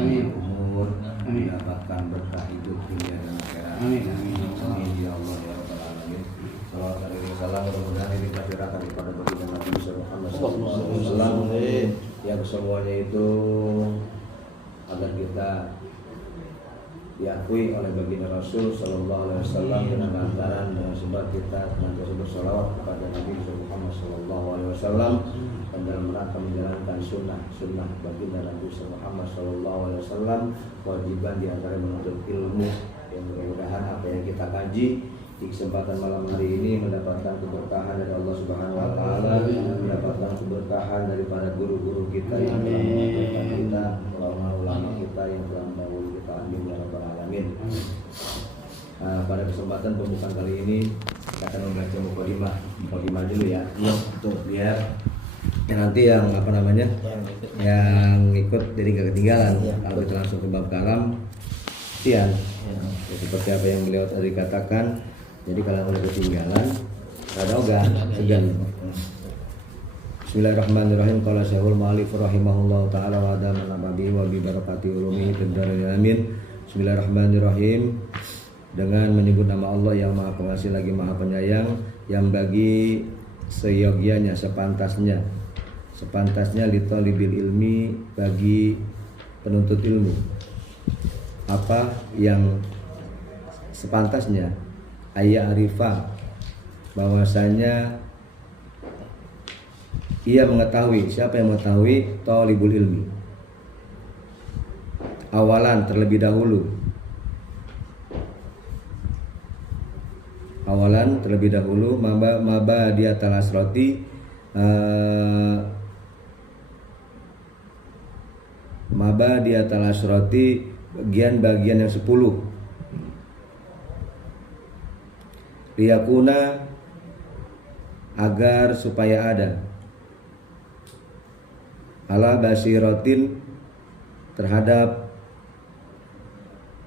panjang umur, mendapatkan berkah hidup dunia dan akhirat. Amin ya Allah ya rabbal alamin. Salawat alaihi wasallam, mudah-mudahan ini tercurahkan kepada baginda Nabi Muhammad SAW yang semuanya itu agar kita diakui oleh baginda Rasul Sallallahu Alaihi Wasallam dengan lantaran dengan sebab kita senantiasa bersolawat kepada Nabi Muhammad Sallallahu Alaihi Wasallam dan dalam rangka menjalankan sunnah baginda Nabi Muhammad Sallallahu Alaihi Wasallam, kewajiban diantara menuntut ilmu yang mudah-mudahan apa yang kita kaji di kesempatan malam hari ini mendapatkan keberkahan dari Allah Subhanahu Wa Taala, mendapatkan keberkahan daripada guru-guru kita yang telah mengajarkan kita, ulama-ulama kita yang telah mendahului kita. Amin ya rabbal alamin. Pada kesempatan pembukaan kali ini kita akan membaca mukadimah dulu ya. Betul. Biar nanti yang yang ikut jadi nggak ketinggalan. Kalau kita langsung ke bab kalam, ya. Seperti apa yang beliau tadi katakan. Jadi kalau udah ketinggalan, ada ogah segan. Bismillahirrahmanirrahim. Qala Syekhul Mu'allif rahimahullahu taala wa adamana nabi wa bi barakati ulumihi fid dharain amin. Bismillahirrahmanirrahim. Dengan menyebut nama Allah yang Maha Pengasih lagi Maha Penyayang, yang bagi seyogyanya sepantasnya li talibil ilmi, bagi penuntut ilmu apa yang sepantasnya, ayat arifah, bahwasanya ia mengetahui. Siapa yang mengetahui? Talibul ilmi, awalan terlebih dahulu, maba dia talasroti, bagian yang 10. Liyakuna, agar supaya ada, ala basiratin, terhadap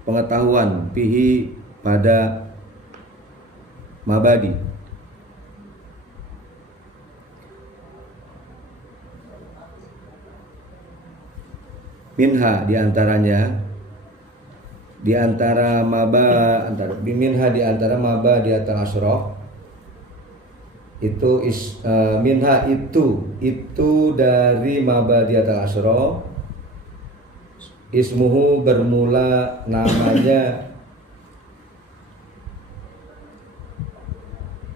pengetahuan, pihi, pada mabadi. Minha, di antara maba di atas asroh itu minha itu dari maba di atas asroh, ismuhu bermula namanya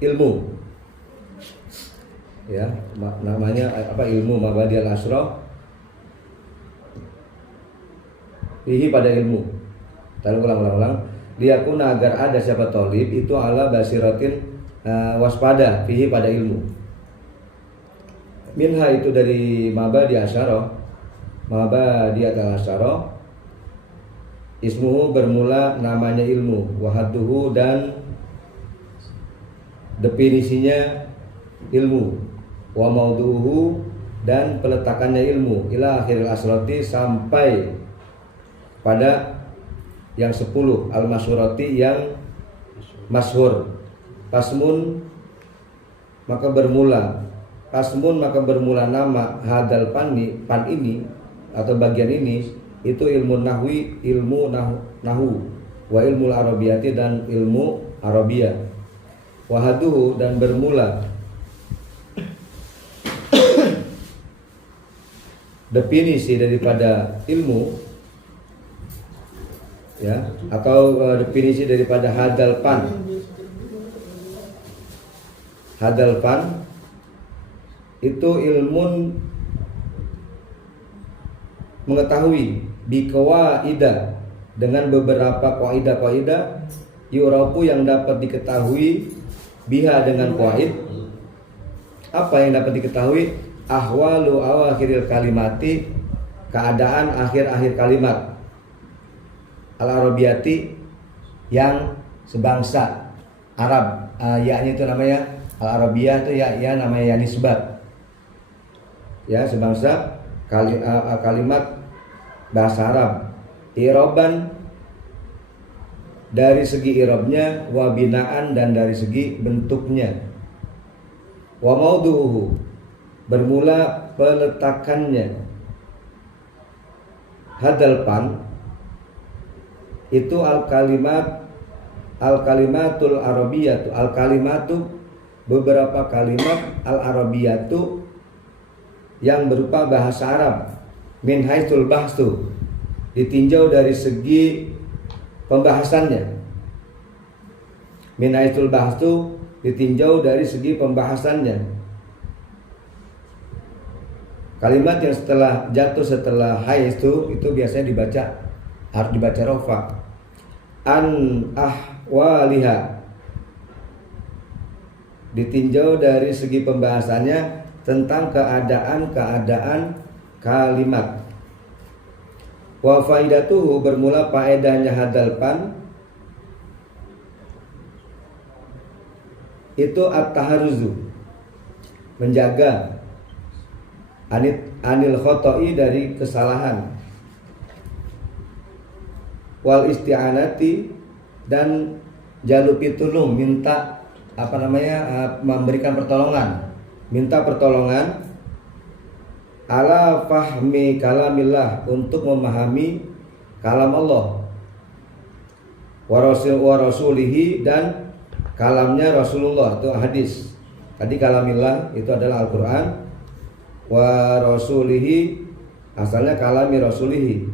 ilmu, ya, namanya apa? Ilmu. Maba di atas asroh fihi, pada ilmu. Kita ulang. Liyakuna, agar ada siapa tolib itu ala basiratin, waspada, fihi, pada ilmu. Minha itu dari maba di asyarah, maba di atas asyarah, ismuhu bermula namanya ilmu, wahaduhu, dan definisinya ilmu, wa mauduhu, dan peletakannya ilmu, ila akhiril asrati, sampai pada yang 10, al-masyurati, yang masyhur. Pasmun, maka bermula nama hadal pan ini atau bagian ini itu ilmu nahwi, ilmu nahu, wa ilmu arabiyati, dan ilmu arabiyah. Wahaduhu, dan bermula definisi daripada ilmu, ya, atau definisi daripada hadal pan itu ilmun mengetahui, biqawaida, dengan beberapa qaidah yurafu, yang dapat diketahui, biha, dengan qaid. Apa yang dapat diketahui? Ahwalu awakhiril kalimati, keadaan akhir-akhir kalimat, al-arabiyati, yang sebangsa Arab. Ya-nya itu namanya al-arabiyah, itu ya namanya ya nisbat, ya, sebangsa kalimat bahasa Arab. Iroban, dari segi irobnya, wa binaan, dan dari segi bentuknya, wa mauduhu, bermula peletakannya, hadal pan itu al-kalimatul arabiyatu, al-kalimatu beberapa kalimat al-arabiyatu yang berupa bahasa Arab, min haitsul bahsu, ditinjau dari segi pembahasannya. Min haitsul bahsu, ditinjau dari segi pembahasannya. Kalimat yang setelah jatuh setelah haitu itu biasanya harus dibaca rofa. An ahwaliha, ditinjau dari segi pembahasannya tentang keadaan-keadaan kalimat. Wa faidatuhu, bermula faedahnya hadal pan itu at-taharruzu, menjaga anil khoto'i, dari kesalahan, wal isti'anati, dan jalupi tulung, minta memberikan pertolongan, minta pertolongan ala fahmi kalamillah, untuk memahami kalam Allah, wa rasulihi, dan kalamnya Rasulullah, itu hadis. Tadi kalamillah itu adalah Al-Quran, wa rasulihi asalnya kalami rasulihi,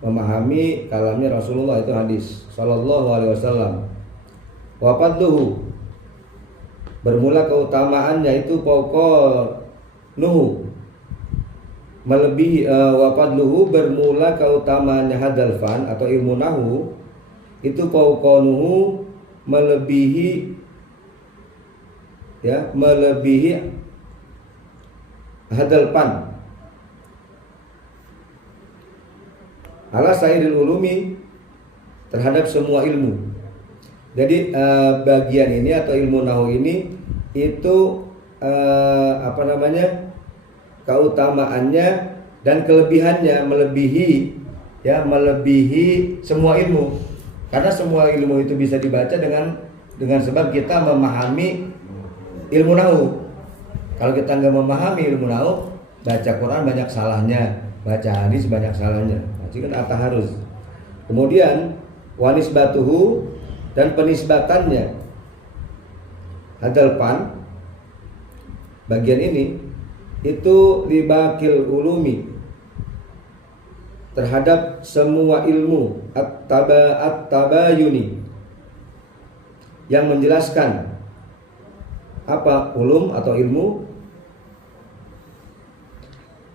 memahami kalamnya Rasulullah, itu hadis sallallahu alaihi wasallam. Wa fadluhu, bermula keutamaannya itu nuhu, melebihi, wa fadluhu, bermula keutamaannya hadal fan atau ilmu nahu itu nuhu, melebihi hadal pan ala sairil ulumi, terhadap semua ilmu. Jadi bagian ini atau ilmu nahu ini itu keutamaannya dan kelebihannya melebihi semua ilmu. Karena semua ilmu itu bisa dibaca dengan sebab kita memahami ilmu nahu. Kalau kita nggak memahami ilmu nahu, baca Quran banyak salahnya, baca hadis banyak salahnya. Jadi kan harus. Kemudian wanisbatuhu, dan penisbatannya hadal pan, bagian ini itu libakil ulumi, terhadap semua ilmu, at-tabayuni, yang menjelaskan apa ulum atau ilmu.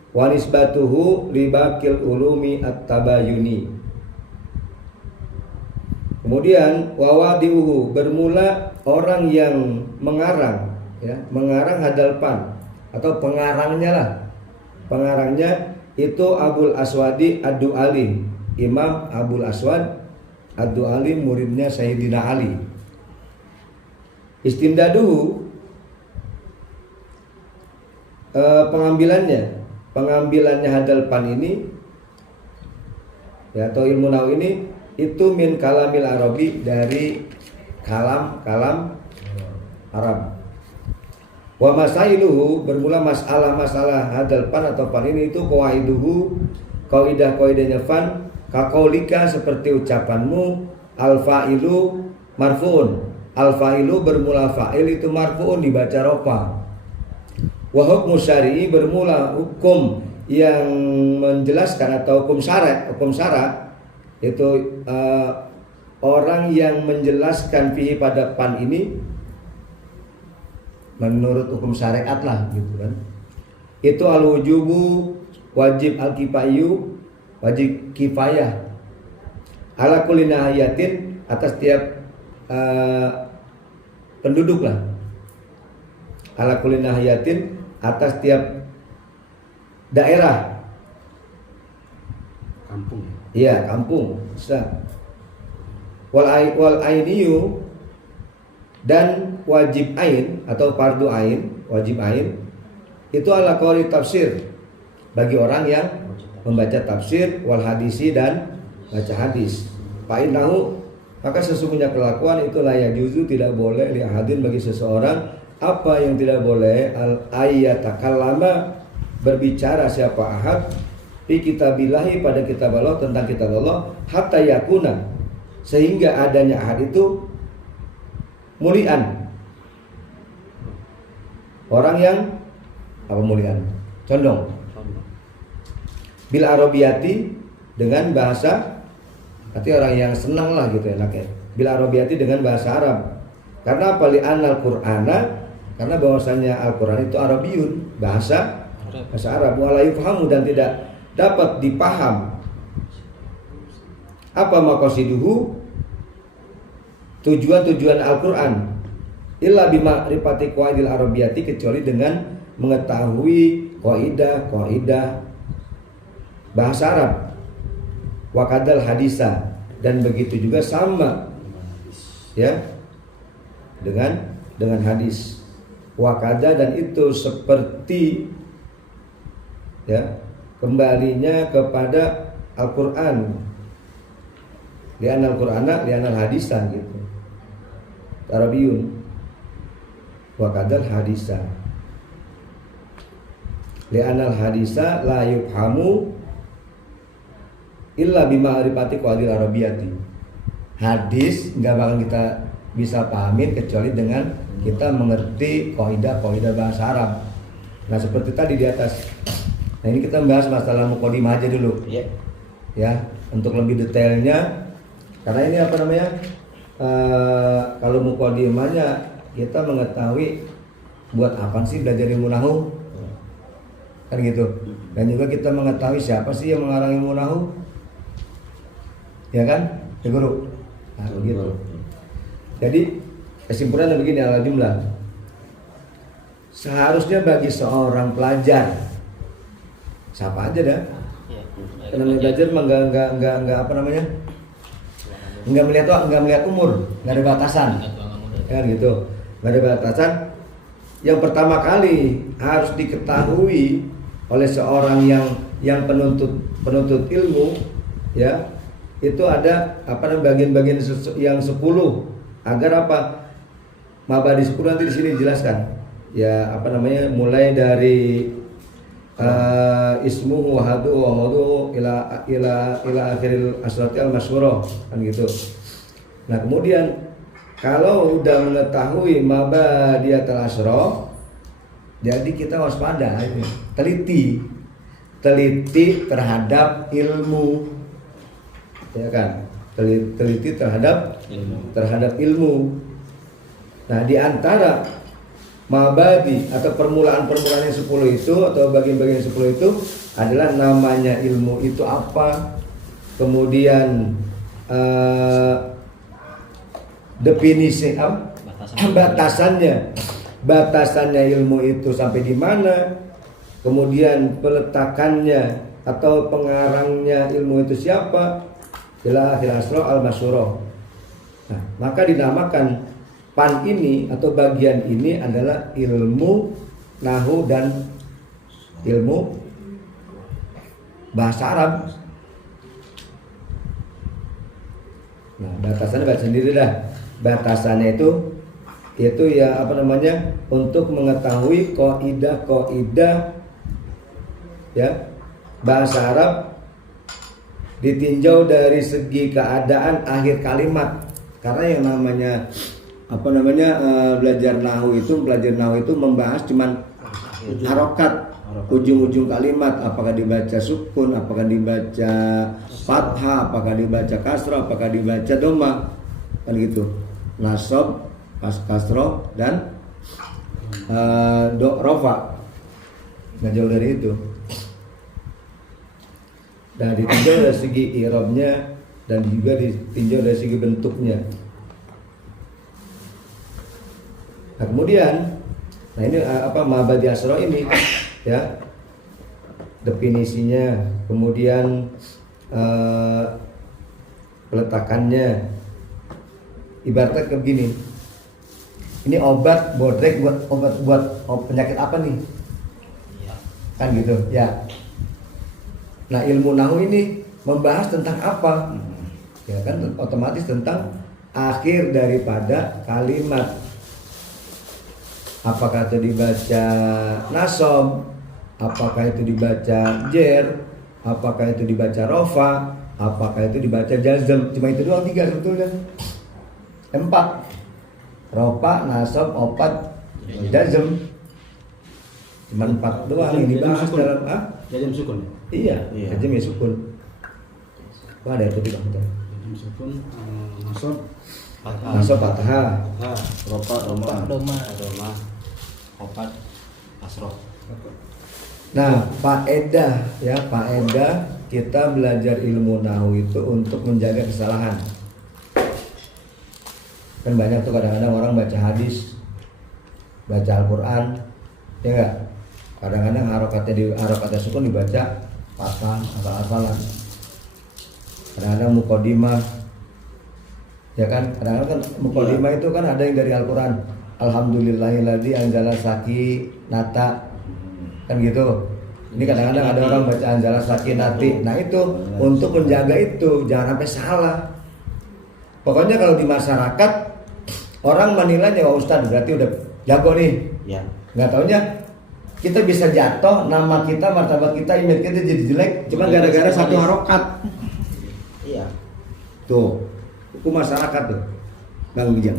Wanisbatuhu libakil ulumi at-tabayuni. Kemudian wawadiuhu, bermula orang yang mengarang hadal pan atau pengarangnya lah. Pengarangnya itu Abul Aswadi Ad-Du'ali, Imam Abul Aswad Ad-Du'ali, muridnya Sayyidina Ali. Istimdaduhu, pengambilannya hadal pan ini atau ilmu nahu ini itu min kalamil arabi, dari kalam Arab. Wa masailuhu, bermula masalah hadal pan atau pan ini itu qawaiduhu, qaidahnya fan, kaqaulika, seperti ucapanmu, al-fa'ilu marfu'un. Al-fa'ilu bermula fa'il itu marfu'un, dibaca rofa. Wa hukmu syari'i, bermula hukum yang menjelaskan atau hukum syara itu orang yang menjelaskan fihi pada pan ini menurut hukum syariat lah gitu kan. Itu al-wujubu, wajib al-kifayu, wajib kifayah, ala kulli nahiyatin, atas tiap penduduk lah, ala kulli nahiyatin, atas tiap daerah, kampung. Iya, kampung. Wal ainiyu, dan wajib ain atau fardu ain, wajib ain itu ala qauli tafsir, bagi orang yang membaca tafsir, wal hadisi, dan baca hadis. Fa'innahu, maka sesungguhnya kelakuan itu la yajuzu, tidak boleh, li ahadin, bagi seseorang, apa yang tidak boleh, al ayatakallama, berbicara siapa ahad, fi kitabillahi pada kitab Allah, tentang kitab Allah, hatta yakuna, sehingga adanya ahad itu mulian. Orang yang apa mulian? Condong. Bil arabiyati, dengan bahasa, berarti orang yang senang lah gitu enaknya. Bil arabiyati, dengan bahasa Arab. Karena apa? Li'anal Qur'ana, karena bahwasanya Al-Qur'an itu Arabiyun, bahasa Arab. Wala yufhamu, dan tidak dapat dipaham. Apa maqasiduhu? Tujuan-tujuan Al-Qur'an. Illa bima'rifati qawaidil arabiyati, kecuali dengan mengetahui kaidah bahasa Arab. Wa kadal hadisa, dan begitu juga sama ya dengan hadis. Wa kada, dan itu seperti ya kembalinya kepada Al-Qur'an. Li'anal Qur'ana li'anal hadisa gitu. Arabiyun wa kadal hadisa. Li'anal hadisa la yufhamu illa bima'rifati qawaidil arabiyati. Hadis enggak bakal kita bisa pahamin kecuali dengan kita mengerti kaidah bahasa Arab. Nah, seperti tadi di atas. Nah, ini kita bahas masalah muqaddimah aja dulu. Iya. Ya, untuk lebih detailnya, karena ini apa namanya? Kalau muqaddimahnya kita mengetahui buat apa sih belajar ilmu nahwu? Kan gitu. Dan juga kita mengetahui siapa sih yang mengarang ilmu nahwu? Ya kan? Ya guru. Nah, begitu. Jadi kesimpulannya begini ala jumlah. Seharusnya bagi seorang pelajar, siapa aja dah, karena belajar mah nggak apa namanya, nggak melihat umur, nggak ada batasan, kan gitu, nggak ada batasan. Yang pertama kali harus diketahui oleh seorang yang penuntut ilmu, ya, itu ada apa namanya bagian-bagian yang 10, agar apa? Mabadi 10 nanti di sini dijelaskan. Ya, apa namanya, mulai dari ismuhu wa hadu wa madu ila akhiril asrati al masyhurah, kan gitu. Nah, kemudian kalau udah mengetahui mabadiyatul asyrah, jadi kita waspada ini, teliti terhadap ilmu, ya kan? Teliti terhadap ilmu. Nah, di antara mabadi atau permulaan-permulaan yang 10 itu atau bagian-bagian 10 itu adalah namanya ilmu itu apa, kemudian definisi batasannya ilmu itu sampai di mana, kemudian peletakannya atau pengarangnya ilmu itu siapa, ila akhir al-masyhurah. Nah, maka dinamakan pan ini atau bagian ini adalah ilmu nahwu dan ilmu bahasa Arab. Nah, batasannya baca sendiri dah. Batasannya itu ya apa namanya, untuk mengetahui kaidah ya bahasa Arab ditinjau dari segi keadaan akhir kalimat. Karena yang namanya belajar nahwu itu membahas cuman harokat ujung-ujung kalimat, apakah dibaca sukun, apakah dibaca fathah, apakah dibaca kasrah, apakah dibaca dhamma, kan gitu, nasab, kasroh dan rofa. Nggak jauh dari itu. Dan ditinjau dari segi i'rabnya dan juga ditinjau dari segi bentuknya. Nah, kemudian, ini mabadi asro ini, ya, definisinya, kemudian peletakannya, ibaratnya kayak begini. Ini obat bodrek buat penyakit apa nih? Kan gitu, ya. Nah, ilmu nahwu ini membahas tentang apa? Ya kan, otomatis tentang akhir daripada kalimat. Apakah itu dibaca nasab, apakah itu dibaca jer, apakah itu dibaca rofa, apakah itu dibaca jazm. Cuma itu doang 3 sebetulnya. 4. Rofa, nasab, opat, jazm. Cuma 4 doang yang dibahas dalam jazm sukun. Iya, jazm ya sukun. Ada itu tidak betul. Jazm sukun, nasab fathah, rofa, doma, opat, asrof. Nah, faedah kita belajar ilmu nahwu itu untuk menjaga kesalahan. Kan banyak tuh kadang-kadang orang baca hadis, baca Al-Qur'an, ya enggak? Kadang-kadang harokatnya sukun dibaca fathah, asal-asalan. Kadang-kadang muqaddimah, ya kan? Kadang-kadang kan muqaddimah itu kan ada yang dari Al-Qur'an. Alhamdulillahilladzi anzala sakinata, kan gitu. Ini kadang-kadang ada orang baca anzala sakinati. Nah itu untuk menjaga itu jangan sampai salah. Pokoknya kalau di masyarakat orang menilainya, wah Ustadz berarti udah jago nih. Ya. Nggak taunya kita bisa jatuh, nama kita, martabat kita, image kita jadi jelek cuma gara-gara satu harokat. Iya. Tuh, hukum masyarakat tuh. Bang Bijak,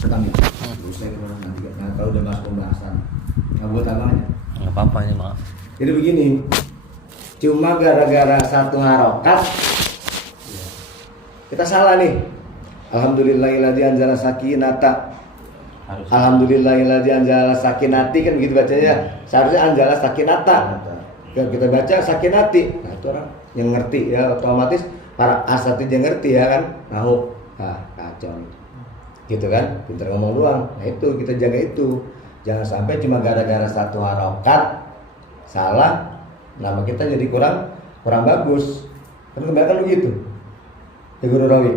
pertama. Nah, kalau udah masuk pembahasan, nggak buat apanya? Nggak apa-apa ini, maaf. Jadi begini, cuma gara-gara satu harokat kita salah nih. Alhamdulillahilladzi anzala sakinata. Alhamdulillahilladzi anzala sakinati, kan gitu bacanya. Seharusnya anzala sakinata. Kalau kita baca sakinati, nah itu orang yang ngerti ya, otomatis para asatid yang ngerti ya kan. Kacau nih. Gitu kan, pintar ngomong doang. Nah itu kita jaga itu, jangan sampai cuma gara-gara satu harokat salah, nama kita jadi kurang bagus. Kan kebanyakan begitu ya Guru Rawi.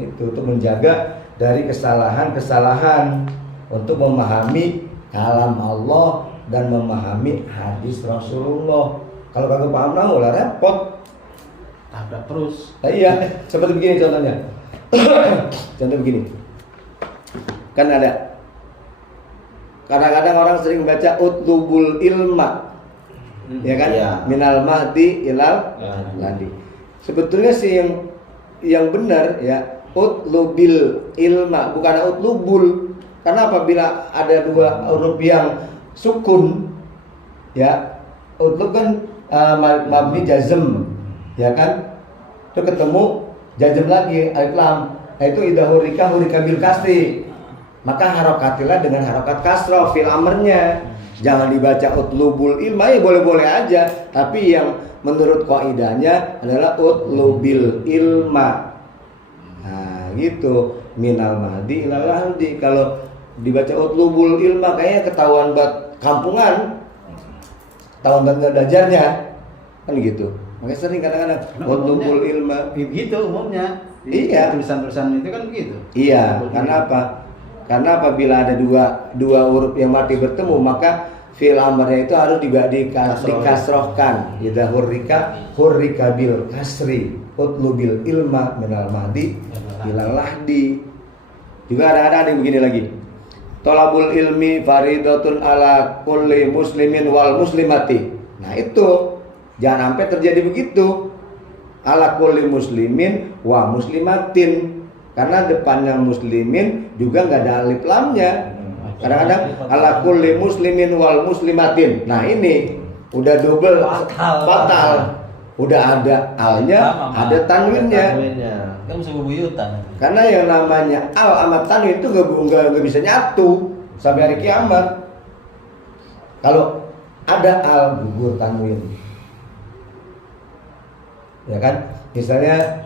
Itu untuk menjaga dari kesalahan-kesalahan, untuk memahami kalam Allah dan memahami hadis Rasulullah. Kalau kagak paham nahwu lah repot. Tabrak terus. Nah, iya, seperti begini contohnya. Contoh begini. Kan ada kadang-kadang orang sering baca utlubul ilma, ya kan? Ya. Minal mahdi ilal ladi. Sebetulnya sih yang benar ya utlubil ilma, bukan utlubul. Karena apabila ada dua huruf yang sukun, ya utlub kan mabni jazm, ya kan? Itu ketemu jazm lagi alif lam. Nah itu idza hurika bil kasri. Maka harokatilah dengan harokat kasroh fil amrnya. Jangan dibaca utlubul ilma, ya boleh-boleh aja, tapi yang menurut qaidahnya adalah utlubil ilma. Nah gitu, minal mahdi ilal lahdi. Kalau dibaca utlubul ilma kayaknya ketahuan buat kampungan, ketahuan buat nggak belajarnya, kan gitu. Makanya sering kadang-kadang utlubul ilma begitu umumnya. Iya, tulisan-tulisan itu kan begitu. Iya, karena apa? Karena apabila ada dua huruf yang mati bertemu, maka fi'il amrnya itu harus dikasrohkan. Idza hurrika bil kasri utlubil ilma minal mahdi ilal lahdi. Juga ada yang begini lagi. Thalabul ilmi faridatun ala kulli muslimin wal muslimati. Nah itu jangan sampai terjadi begitu. Ala kulli muslimin wa muslimatin. Karena depannya muslimin juga nggak ada alif lamnya. Kadang-kadang ala kulli muslimin wal muslimatin. Nah ini udah double fatal. Udah ada alnya, ada tanwinnya. Kan bisa bebuyutan. Karena yang namanya al sama tanwin itu nggak bisa nyatu sampai hari kiamat. Kalau ada al gugur tanwin, ya kan? Misalnya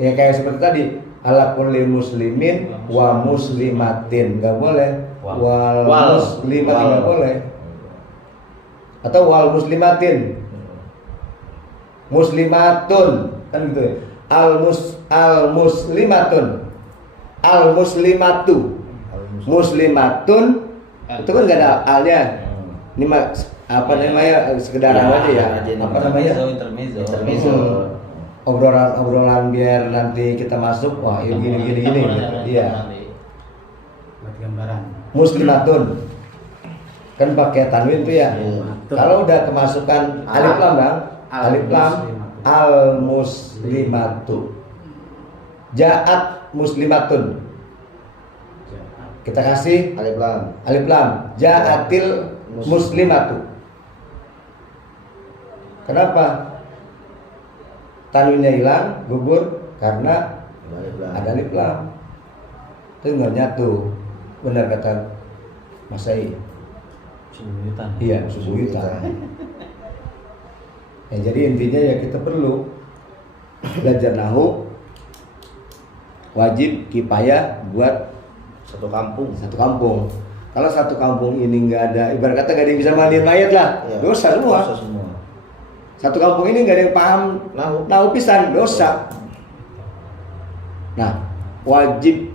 ya kayak seperti tadi. Ala kulli muslimin wa muslimatin, nggak boleh. Wal muslimatin nggak boleh. Atau wal muslimatin, muslimatun, kan gitu ya. Al muslimatun, al muslimatu, muslimatun, itu kan nggak ada alnya. Ini apa namanya, sekedar aja ya. Apa namanya? Intermezzo. Obrolan biar nanti kita masuk, wah ini gini. Iya. Buat gambaran. Muslimatun. Kan pakai tanwin tuh ya. Kalau udah kemasukan alif lam bang, alif lam al muslimatu, ja'at muslimatun. Kita kasih alif lam ja'atil muslimatu. Kenapa? Tanwinnya hilang, gugur karena ada alif lam. Itu nggak nyatu. Benar kata Mas Ai. Subuyutan. Iya, subuyutan. Ya, jadi intinya ya kita perlu belajar nahu, wajib kifayah buat Satu kampung. satu kampung. Kalau satu kampung ini nggak ada, ibarat kata nggak ada yang bisa mandiin mayat lah, Ya, dosa semua. Dosa semua. Satu kampung ini nggak ada yang paham nahu pisan, dosa. Nah, wajib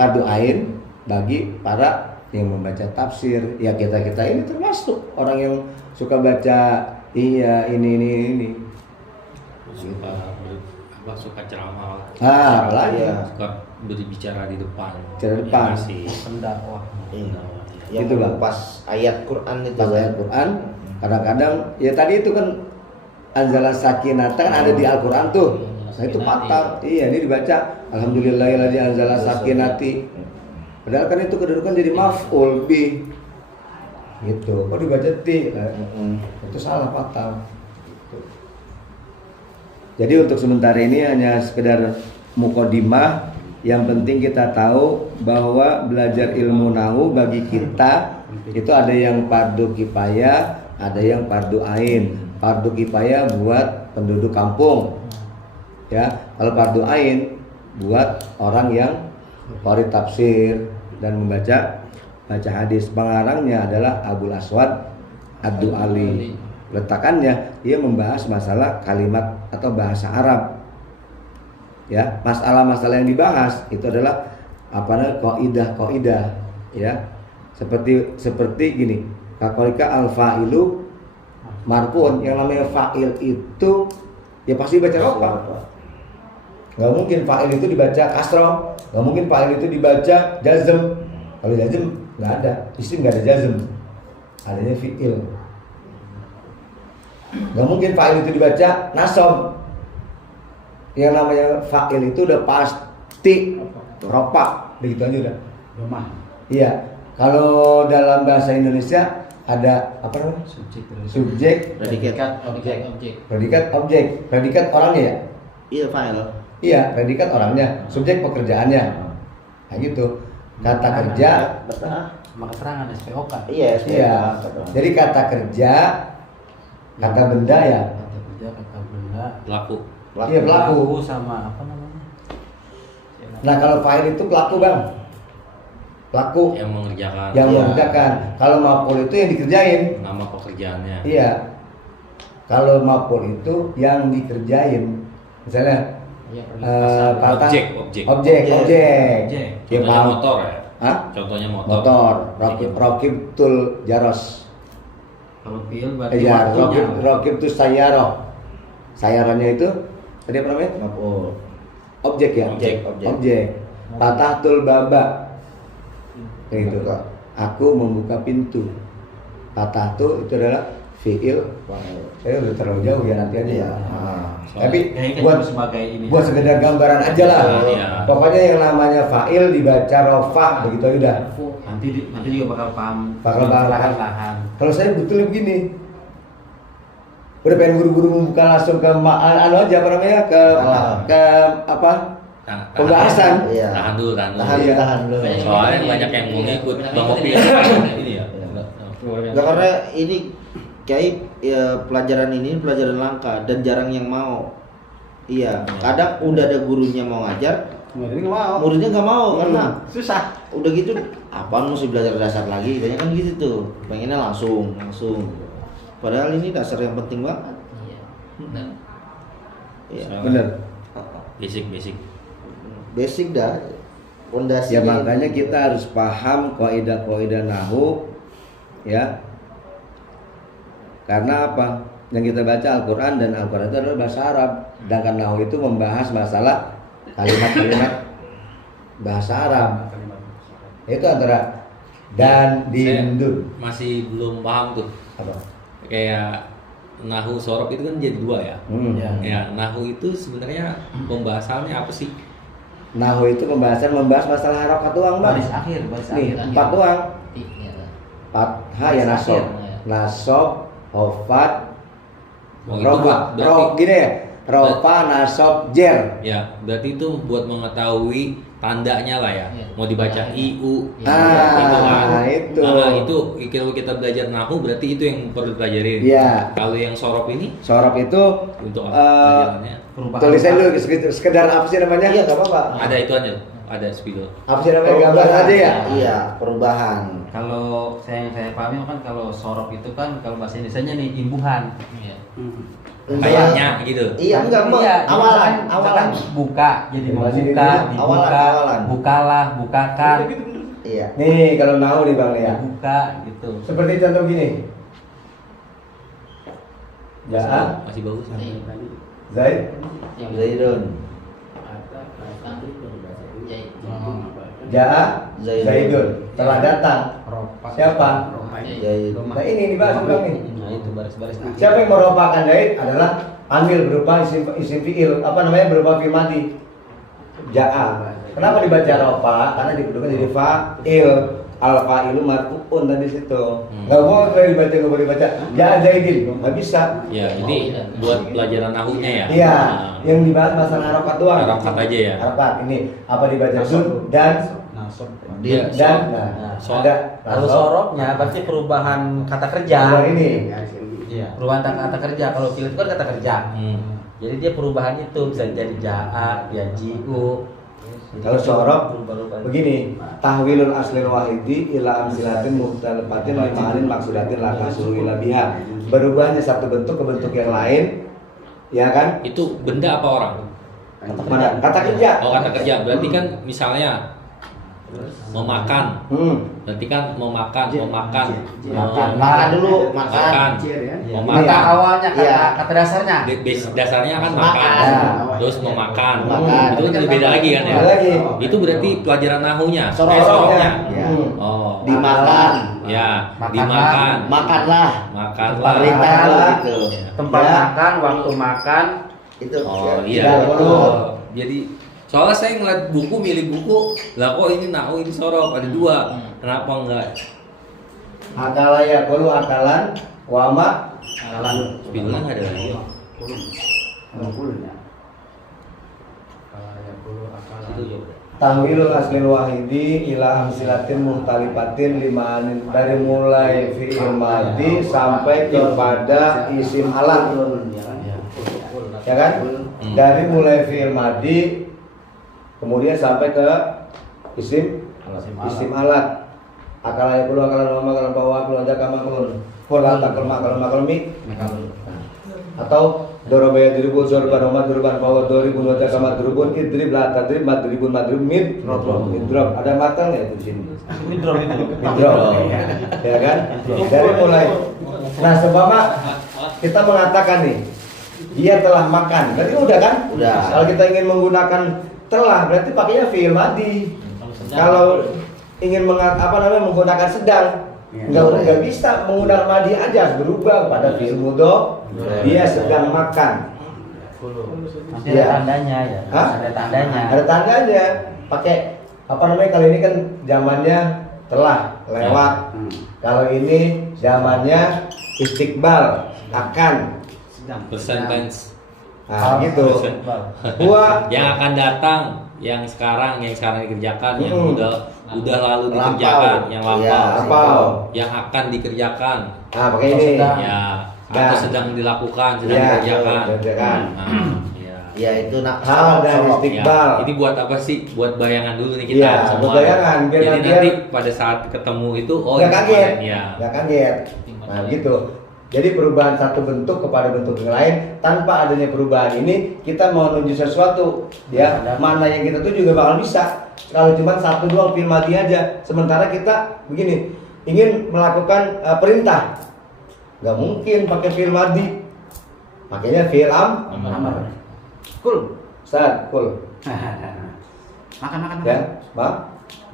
fardu ain bagi para yang membaca tafsir. Ya kita ini termasuk orang yang suka baca ini. Suka ceramah. Apalagi Suka berbicara di depan. Bicara di depan. Masih Pendakwah. Yang Gitu, Bang. pas ayat Quran itu. pas ayat Quran kadang-kadang ya tadi itu kan anzala sakinata kan ada di Al-Quran tuh. Nah itu patah. Iya, ini dibaca alhamdulillahilladzi anzala sakinati. Padahal kan itu kedudukan jadi maf'ul bi. Gitu. Kok dibaca ti? Itu salah patah. Gitu. Jadi untuk sementara ini hanya sekedar mukodimah. Yang penting kita tahu bahwa belajar ilmu nahu bagi kita itu ada yang fardu kifayah, ada yang fardu ain. Fardu kifayah buat penduduk kampung. Ya, kalau fardu ain buat orang yang qari tafsir dan membaca hadis. Pengarangnya adalah Abul Aswad Ad-Du'ali. Letakannya dia membahas masalah kalimat atau bahasa Arab. Ya, masalah-masalah yang dibahas itu adalah kaidah, ya. Seperti gini. Kakolika al-fa'ilu marfu'un, yang namanya fa'il itu ya pasti baca rofa. Gak mungkin fa'il itu dibaca kasroh, gak mungkin fa'il itu dibaca jazm. Kalau jazm nggak ada, isim nggak ada jazm, adanya fi'il. Gak mungkin fa'il itu dibaca nasab. Yang namanya fa'il itu udah pasti ropa, begitu aja udah. Rumah. Iya. Kalau dalam bahasa Indonesia ada apa namanya? Subjek, Predikat. predikat orangnya ya. Iya, file. Iya, predikat orangnya, subjek pekerjaannya. Nah gitu. Kata kerja, Sama keterangan SPOK. Iya, iya. Jadi kata kerja, kata benda ya. Kata kerja, kata benda. Pelaku. Iya, pelaku. Sama apa namanya? Nah kalau fa'il itu pelaku bang, pelaku Yang mengerjakan. yang Iya. mengerjakan. Kalau maf'ul itu yang dikerjain. Nama pekerjaannya. Iya. Kalau maf'ul itu yang dikerjain. Misalnya Objek. objek. Contohnya paham. motor ya. Hah? Contohnya motor. Motor. Rokib tul jaros. Kalau fiil berarti Iya. waktunya. Rokib tul sayaroh. Sayarannya itu tadi apa namanya? Maf'ul. Objek ya. Objek. Fatatul baba. Kayak gitu. Buka. Aku membuka pintu. Fatatu itu adalah fiil. Saya udah terlalu jauh ya nanti aja ya. Tapi Kayaknya buat sebagai ini. buat sekedar gambaran aja lah. Iya. Pokoknya yang namanya fa'il dibaca rofa begitu aja udah. Nanti juga bakal paham. Bakal paham. Lahan. Kalau saya betul begini. Udah pengen buru-buru membuka langsung ke anu aja apa namanya ke apa? Pembahasan. Iya. Tahan dulu. Tahan dulu. Soalnya banyak yang mau ngikut Bang Opi. Ini ya. Nggak, karena ini kayak ya, pelajaran ini pelajaran langka dan jarang yang mau. Iya, kadang udah ada gurunya mau ngajar, muridnya nggak mau karena Susah. udah gitu apaan mesti belajar dasar lagi, banyak kan gitu tuh, pengennya langsung. Padahal ini dasar yang penting banget. Iya. Bener. Basic. Dah, pondasi. Ya makanya kita harus paham kaidah-kaidah nahwu ya. Karena apa? Yang kita baca Al-Quran dan Al-Quran itu adalah bahasa Arab. Sedangkan nahwu itu membahas masalah kalimat-kalimat bahasa Arab. Itu antara dan Saya dindun. masih belum paham tuh. Apa? Kayak nahu sorop itu kan jadi dua ya. Ya. Ya, nahu itu sebenarnya pembahasannya apa sih? Nahu itu membahas masalah harokat doang, Bang. Baris akhir. Nih, 4 doang. Iya. Fathah ya nasob. Nasob, hofat, Oh, itu rofa. berarti- Gini ya. Rofa, nasob, jer. Ya, berarti itu buat mengetahui tandanya lah ya. Iya. Mau dibaca IU. Itu. Nah, itu kalau kita belajar nahu berarti itu yang perlu dipelajarin. Iya. Kalau yang sorop ini Sorop itu untuk apa Eh, pelajarannya? Perubahan tulisan kata. dulu sekedar apa sih namanya? Iya, nggak apa-apa. Ada itu aja, ada spidol. Apa sih namanya? Gambar aja ya. Iya, perubahan. Kalau yang saya pahami kan kalau sorop itu kan kalau bahasa Indonesianya nih imbuhan. Iya. Kayaknya gitu. Iya, enggak, Bang. Iya, Awalan, misalkan awalan. buka jadi Masih membuka, dulu. dibuka, Awalan. bukalah, bukakan, Iya. Nih kalau nahu nih Bang ya. buka gitu. Seperti contoh gini. Ya, Masih bagus. Zaid, Zaidun. Ja'a, Zaidun. Zaidun. Telah datang. Siapa? Zaidun. Nah ini dibahas Bang nih. Nah itu baris-baris. Siapa yang meropakan Zaid adalah amil berupa isim fiil, apa namanya berupa fi'il madi. Ja'a. Kenapa dibaca rofa? Karena dibentukkan jadi fa'il. Al fa'ilu marfu'un tadi situ. Enggak boleh dibaca, enggak boleh dibaca. Ja'a Zaidin, enggak bisa. Ya, ini buat pelajaran nahunya ya. Iya, Nah, yang dibahas masalah harokat doang. Harokat aja ya. Harokat ini apa dibaca dun dan Dia dan Nah, so- ada Kalau nasob. sorobnya berarti perubahan kata kerja. Keluar ini. Iya. Perubahan kata kerja. Kalau fiil itu kan kata kerja. Jadi dia perubahan itu bisa jadi jaa, ya jiu. Kalau sorob berubah-ubah. begini, tahwilul aslin wahidi ila amsilatin muhtalifatin limanin maksudatin la kasuru ila biha. Berubahnya satu bentuk ke bentuk yang lain, ya kan? Itu benda apa orang? Mana? Kata kerja. Oh, kata kerja. Berarti kan misalnya memakan. Berarti kan memakan. Makan dulu, makan. Memakan. Kata awalnya, kata, Iya. kata dasarnya. Dasarnya kan makan. Makan. Terus memakan. Makan. Itu kan jadi beda lagi kan ya. Beda lagi. Itu berarti pelajaran nahunya. Sorobnya. Sorobnya. Iya. Oh. Dimakan. Ya, Makanlah. dimakan. Makanlah. Makanlah. Perintah Makanlah. gitu. Tempat Ya. makan, waktu makan. Itu. Oh Tidak iya. perlu. Jadi soalnya saya ngeliat buku, milih buku, lah kok ini nahu ini sorop ada dua. Kenapa enggak? Akala ya kulu akalan wama Spidolnya nggak ada lagi. Situ ya. tahwilul aslin wahidi ila amsilatin muhtalifatin limanin dari mulai fi'il madi sampai kepada isim alat. Ya kan? Dari mulai fi'il madi kemudian sampai ke isim alat. Akala yakulu akalan wama akalan bawa akalan aja kama kulun. Pola takul makal mi. Atau dorobaya diribun sorban omat diribun bawa doribun wajah kamar diribun idrib la tadrib madribun mid midrob ada makan nggak itu di sini midrob ya kan dari mulai nah sebab kita mengatakan nih dia telah makan berarti udah kan Udah. kalau kita ingin menggunakan telah berarti pakainya fi'il madi kalau ingin menggunakan sedang nggak bisa menggunakan madi aja berubah pada fi'il mudho dia sedang makan. Masih Iya. ada tandanya ya. Hah? Ada tandanya. Ada tandanya. Pakai apa namanya kali ini kan zamannya telah lewat. Kalau ini zamannya istiqbal akan. Present tense. Nah, gitu. Gua Yang akan datang, yang sekarang dikerjakan, yang udah lalu Lampau. dikerjakan, yang Iya, lampau, lampau. yang akan dikerjakan, nah pakai ini. Sedang. ya Nah. atau sedang dilakukan, sedang Ya, dikerjakan. dikerjakan. Ya. Ya itu nak. Hal dan sorop. istiqbal. Ini buat apa sih? Buat bayangan dulu nih kita Iya, semua. buat bayangan, biar Jadi nanti- nanti pada saat ketemu itu, oh Nggak ini kaget. kemarin, ya. Nggak kaget. Nah, gitu. Jadi perubahan satu bentuk kepada bentuk yang lain tanpa adanya perubahan ini kita mau menuju sesuatu ya mana yang kita tuju juga bakal bisa kalau cuma satu dua fi'il madi aja sementara kita begini ingin melakukan perintah nggak mungkin pakai fi'il madi pakainya fi'il Amar. kul Ustaz kul Makan. ya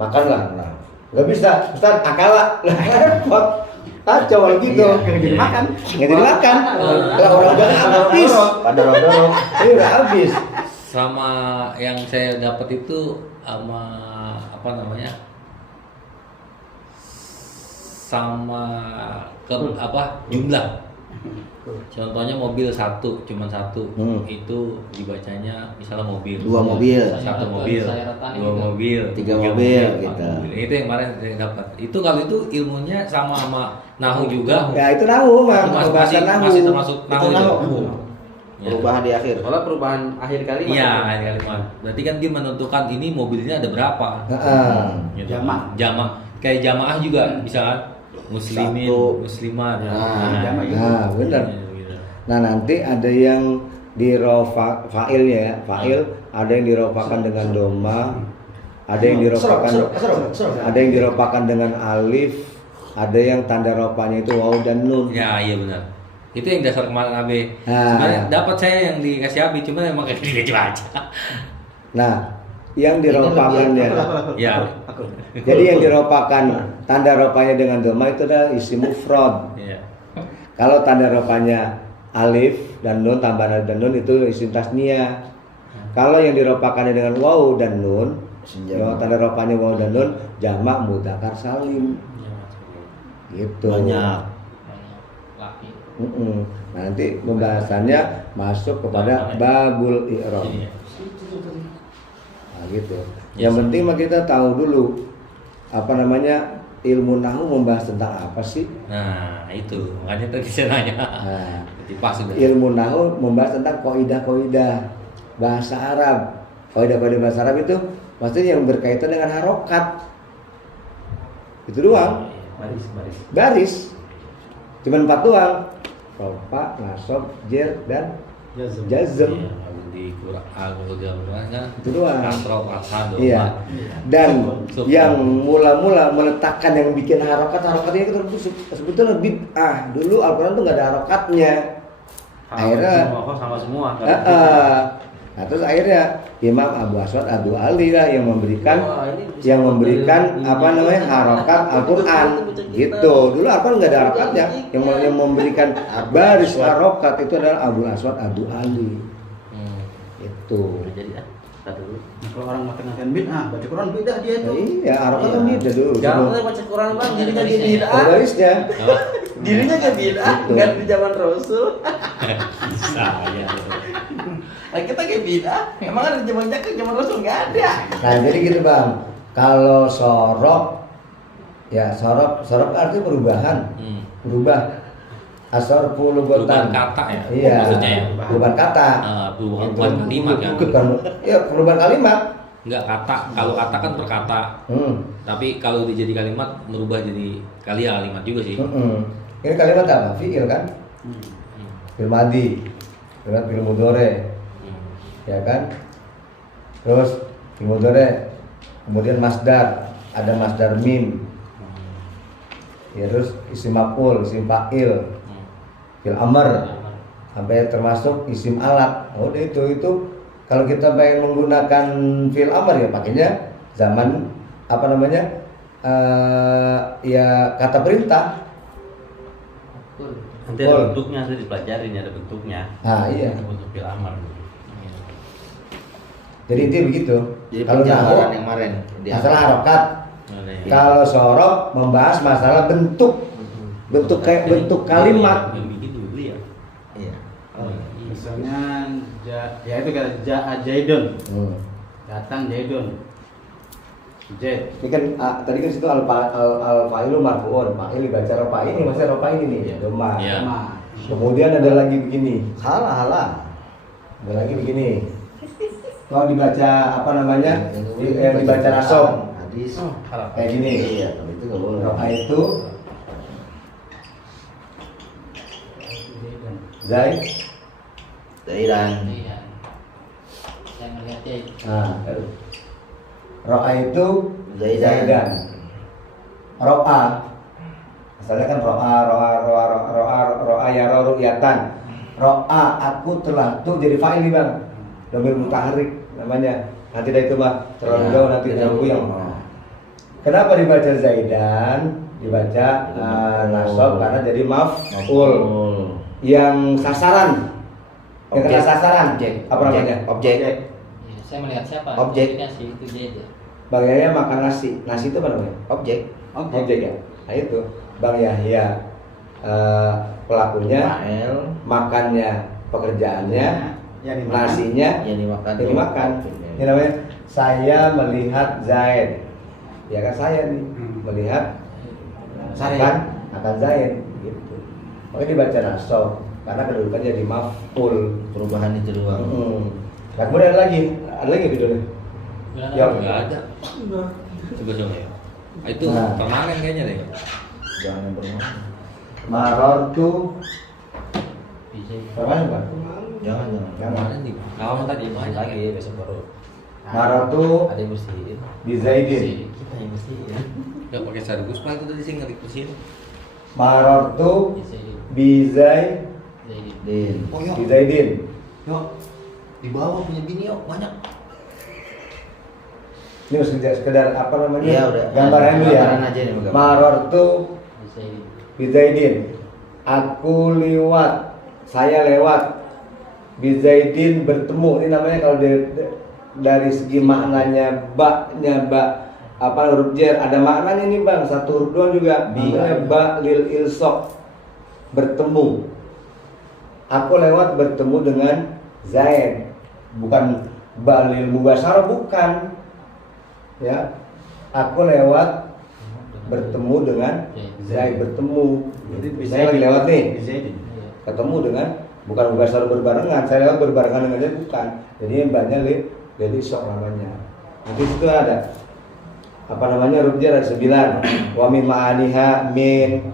makanlah nah Nggak bisa, Ustaz akala. Lah repot. Kacau kalau gitu. Nggak jadi makan. Nggak jadi makan. Lah orang udah habis. Pada dorong. Ini udah habis. Sama yang saya dapat itu sama apa namanya? Sama jumlah. Contohnya mobil cuman satu, itu dibacanya misalnya mobil. 2 mobil. 1 mobil, 2 mobil, 3 mobil gitu. Itu yang kemarin saya dapat. Itu kalau itu ilmunya sama nahu juga. Ya itu nahu, Bang. Masih termasuk nahu. Ya. Perubahan di akhir. Soalnya perubahan akhir kalimat. Iya, akhir kalimat. Berarti kan dia menentukan ini mobilnya ada berapa. Gitu. Jamaah. Kayak jamaah juga bisa kan? Muslimin, muslimat. Nah, benar. Nah, nanti ada yang fa'ilnya ya, fa'il, ada yang dirofakan dengan doma, ada yang dirofakan dengan alif, ada yang tanda ropanya itu waw dan nun. Ya, iya benar. Itu yang dasar kemarin AB. Sebenarnya dapat saya yang dikasih AB, cuma emang kayak gini aja. Nah, yang diropakannya, ya. jadi yang diropakan tanda ropanya dengan doma itu adalah isim mufrad. Iya. Kalau tanda ropanya alif dan nun, tambahan alif dan nun itu isim tasniyah. Kalau yang diropakannya dengan waw dan nun, tanda ropanya waw dan nun, jamak mudzakkar salim. Gitu. Banyak. Nanti pembahasannya masuk kepada babul i'rab. Nah, gitu. Yang penting mah kita tahu dulu apa namanya ilmu nahwu membahas tentang apa sih? Nah, itu makanya tadi saya nanya. Nah, Jadi pas sudah. ilmu nahwu membahas tentang kaidah-kaidah bahasa Arab. Kaidah-kaidah bahasa Arab itu maksudnya yang berkaitan dengan harokat. Itu doang. Baris. Cuman 4 doang. Rofa, nasab, jer dan jazm. Di Quran kan Itu doang. kasroh, fathah, Iya. Dan yang mula-mula meletakkan yang bikin harokatnya itu sebetulnya bid'ah. Dulu Al-Quran tuh nggak ada harokatnya. Akhirnya sama semua. Nah, terus akhirnya Imam Abu Aswad Abu Ali lah yang memberikan apa namanya harokat Al-Quran gitu. Dulu Al-Quran nggak ada harokatnya. Yang memberikan baris harokat itu adalah Abu Aswad Abu Ali. Itu. Jadi dulu. Kalau orang ngatain bid'ah, baca Quran bid'ah dia itu. Iya, harokat kan beda dulu. Jangan baca Quran Bang, dirinya di bid'ah. Barisnya. Dirinya ke bid'ah, enggak di zaman Rasul. Saya. Nah, kita ke bid'ah, emang ada di zaman Rasul enggak ada. Nah, jadi gitu, Bang. Kalau sorok artinya perubahan. Berubah. Asor puluh Perubahan kata ya. Iya. Maksudnya ya. Perubahan kata. Perubahan kalimat kan. Iya, perubahan kalimat. Enggak kata. Kalau kata kan per kata. Tapi kalau dia jadi kalimat merubah jadi kalimat juga sih. Ini kalimat apa? Fi'il kan? Fi'il madi. Fi'il mudhari. Ya kan? Terus fi'il mudhari. Kemudian masdar, ada masdar mim. Ya, terus isim maf'ul, isim fa'il. Fil amr sampai termasuk isim alat. Udah itu kalau kita pengen menggunakan fil amr ya pakainya zaman apa namanya ya kata perintah. Nanti ada bentuknya, nanti dipelajarin ada bentuknya. Nah, iya. Bentuk fil amr. Jadi itu begitu. Jadi Kalau penjabaran nahwu yang kemarin masalah harokat. Kalau sorok membahas masalah bentuk kayak bentuk kalimat. Iya. Misalnya ya itu kata ja'a Jaidun. Datang Jaidun. Jaid. Ini kan tadi kan situ al fa'ilu marfu'un. Fa'il dibaca rofa ini, maksudnya rofa ini nih, doma. Iya. Kemudian ada lagi begini. Halah. Ada lagi begini. Kalau dibaca apa namanya? Dibaca rasom. Hadis. Kayak gini. Iya, kalau itu nggak boleh. Rofa itu Zaidan. Nah, ro'a itu Zaidan. Zaidan. Ro'a. Asalnya kan ro'a ya ru'yatan. Ro'a aku telah tuh jadi fa'il nih, Bang. Dhamir mutaharrik namanya. Nanti dari itu mah terlalu jauh nanti ganggu yang Kenapa dibaca Zaidan? Dibaca nasab karena jadi maf'ul. Yang sasaran. Yang kena sasaran. Apa namanya? Objek. Saya melihat siapa? Objek. Nasi itu dia aja. Bang Yahya makan nasi. Nasi itu apa namanya? Objek. Objek ya. Nah itu Bang Yahya pelakunya, makannya, pekerjaannya, nasinya yang dimakan. Ini namanya saya melihat Zaid. Ya kan saya nih melihat akan Zaid gitu. Makanya dibaca nasab karena kedudukannya jadi maf'ul, Perubahan itu doang. Nah, kemudian ada lagi videonya. Ya, Enggak ada. Coba ya. Itu Nah. permanen kayaknya deh. Jangan bermain. marortu permanen Pak? Jangan. Permanen nih. Kamu tadi main lagi besok baru. Marortu Ada yang bersihin. bizaidin. Kita yang bersihin. Enggak pakai sargus Pak, itu tadi sih ngetik mesin. Marortu Zaidin. bizaidin. Yuk. Di bawah punya bini yuk, banyak. Ini sekedar apa namanya? Iya, udah. Gambaran dulu ya. Gambaran aja nih, gambaran. Marortu bizaidin. Aku lewat. Saya lewat. Bizaidin bertemu. Ini namanya kalau dari segi maknanya apa huruf jar ada maknanya nih Bang. Satu huruf doang juga. Namanya ba lil ilsaq. Bertemu. Aku lewat bertemu dengan Zaid. Bukan ba lil mubasyarah, bukan. Ya, aku lewat bertemu dengan Zaid, bertemu. Saya lagi lewat nih, ketemu dengan bukan mubasyarah berbarengan. Saya lewat berbarengan dengan Zaid, bukan. Jadi yang banyak lili sok namanya. Nanti situ ada apa namanya huruf jar ada 9. Wa min ma'aniha min,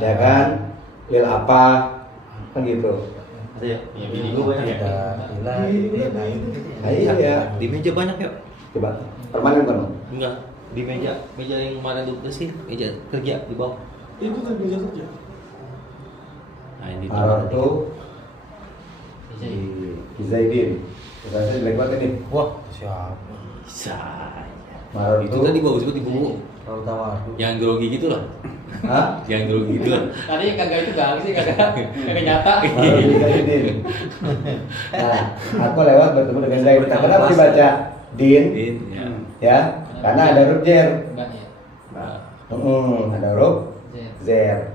ya kan? Lil apa kan gitu. Iya, Iya. Di meja banyak ya? Coba permanen kan? Enggak. Di meja yang kemarin tuh bersih, meja kerja di bawah. Itu kan bisa kerja. Nah, ini Marortu bizaidin. Saya jelek banget ini. Wah, siapa? Bisa. Marortu Itu tadi bagus banget ibu. Kalau tawa. Yang grogi gitu lah. Hah? Yang grogi gitu lah. Tadi kagak itu gali sih kagak nyata. Marortu bizaidin. Nah, aku lewat bertemu dengan Zaid. Nah, kenapa dibaca din? Din, ya. Ya, karena ada huruf jar. Nah, Ada huruf zer.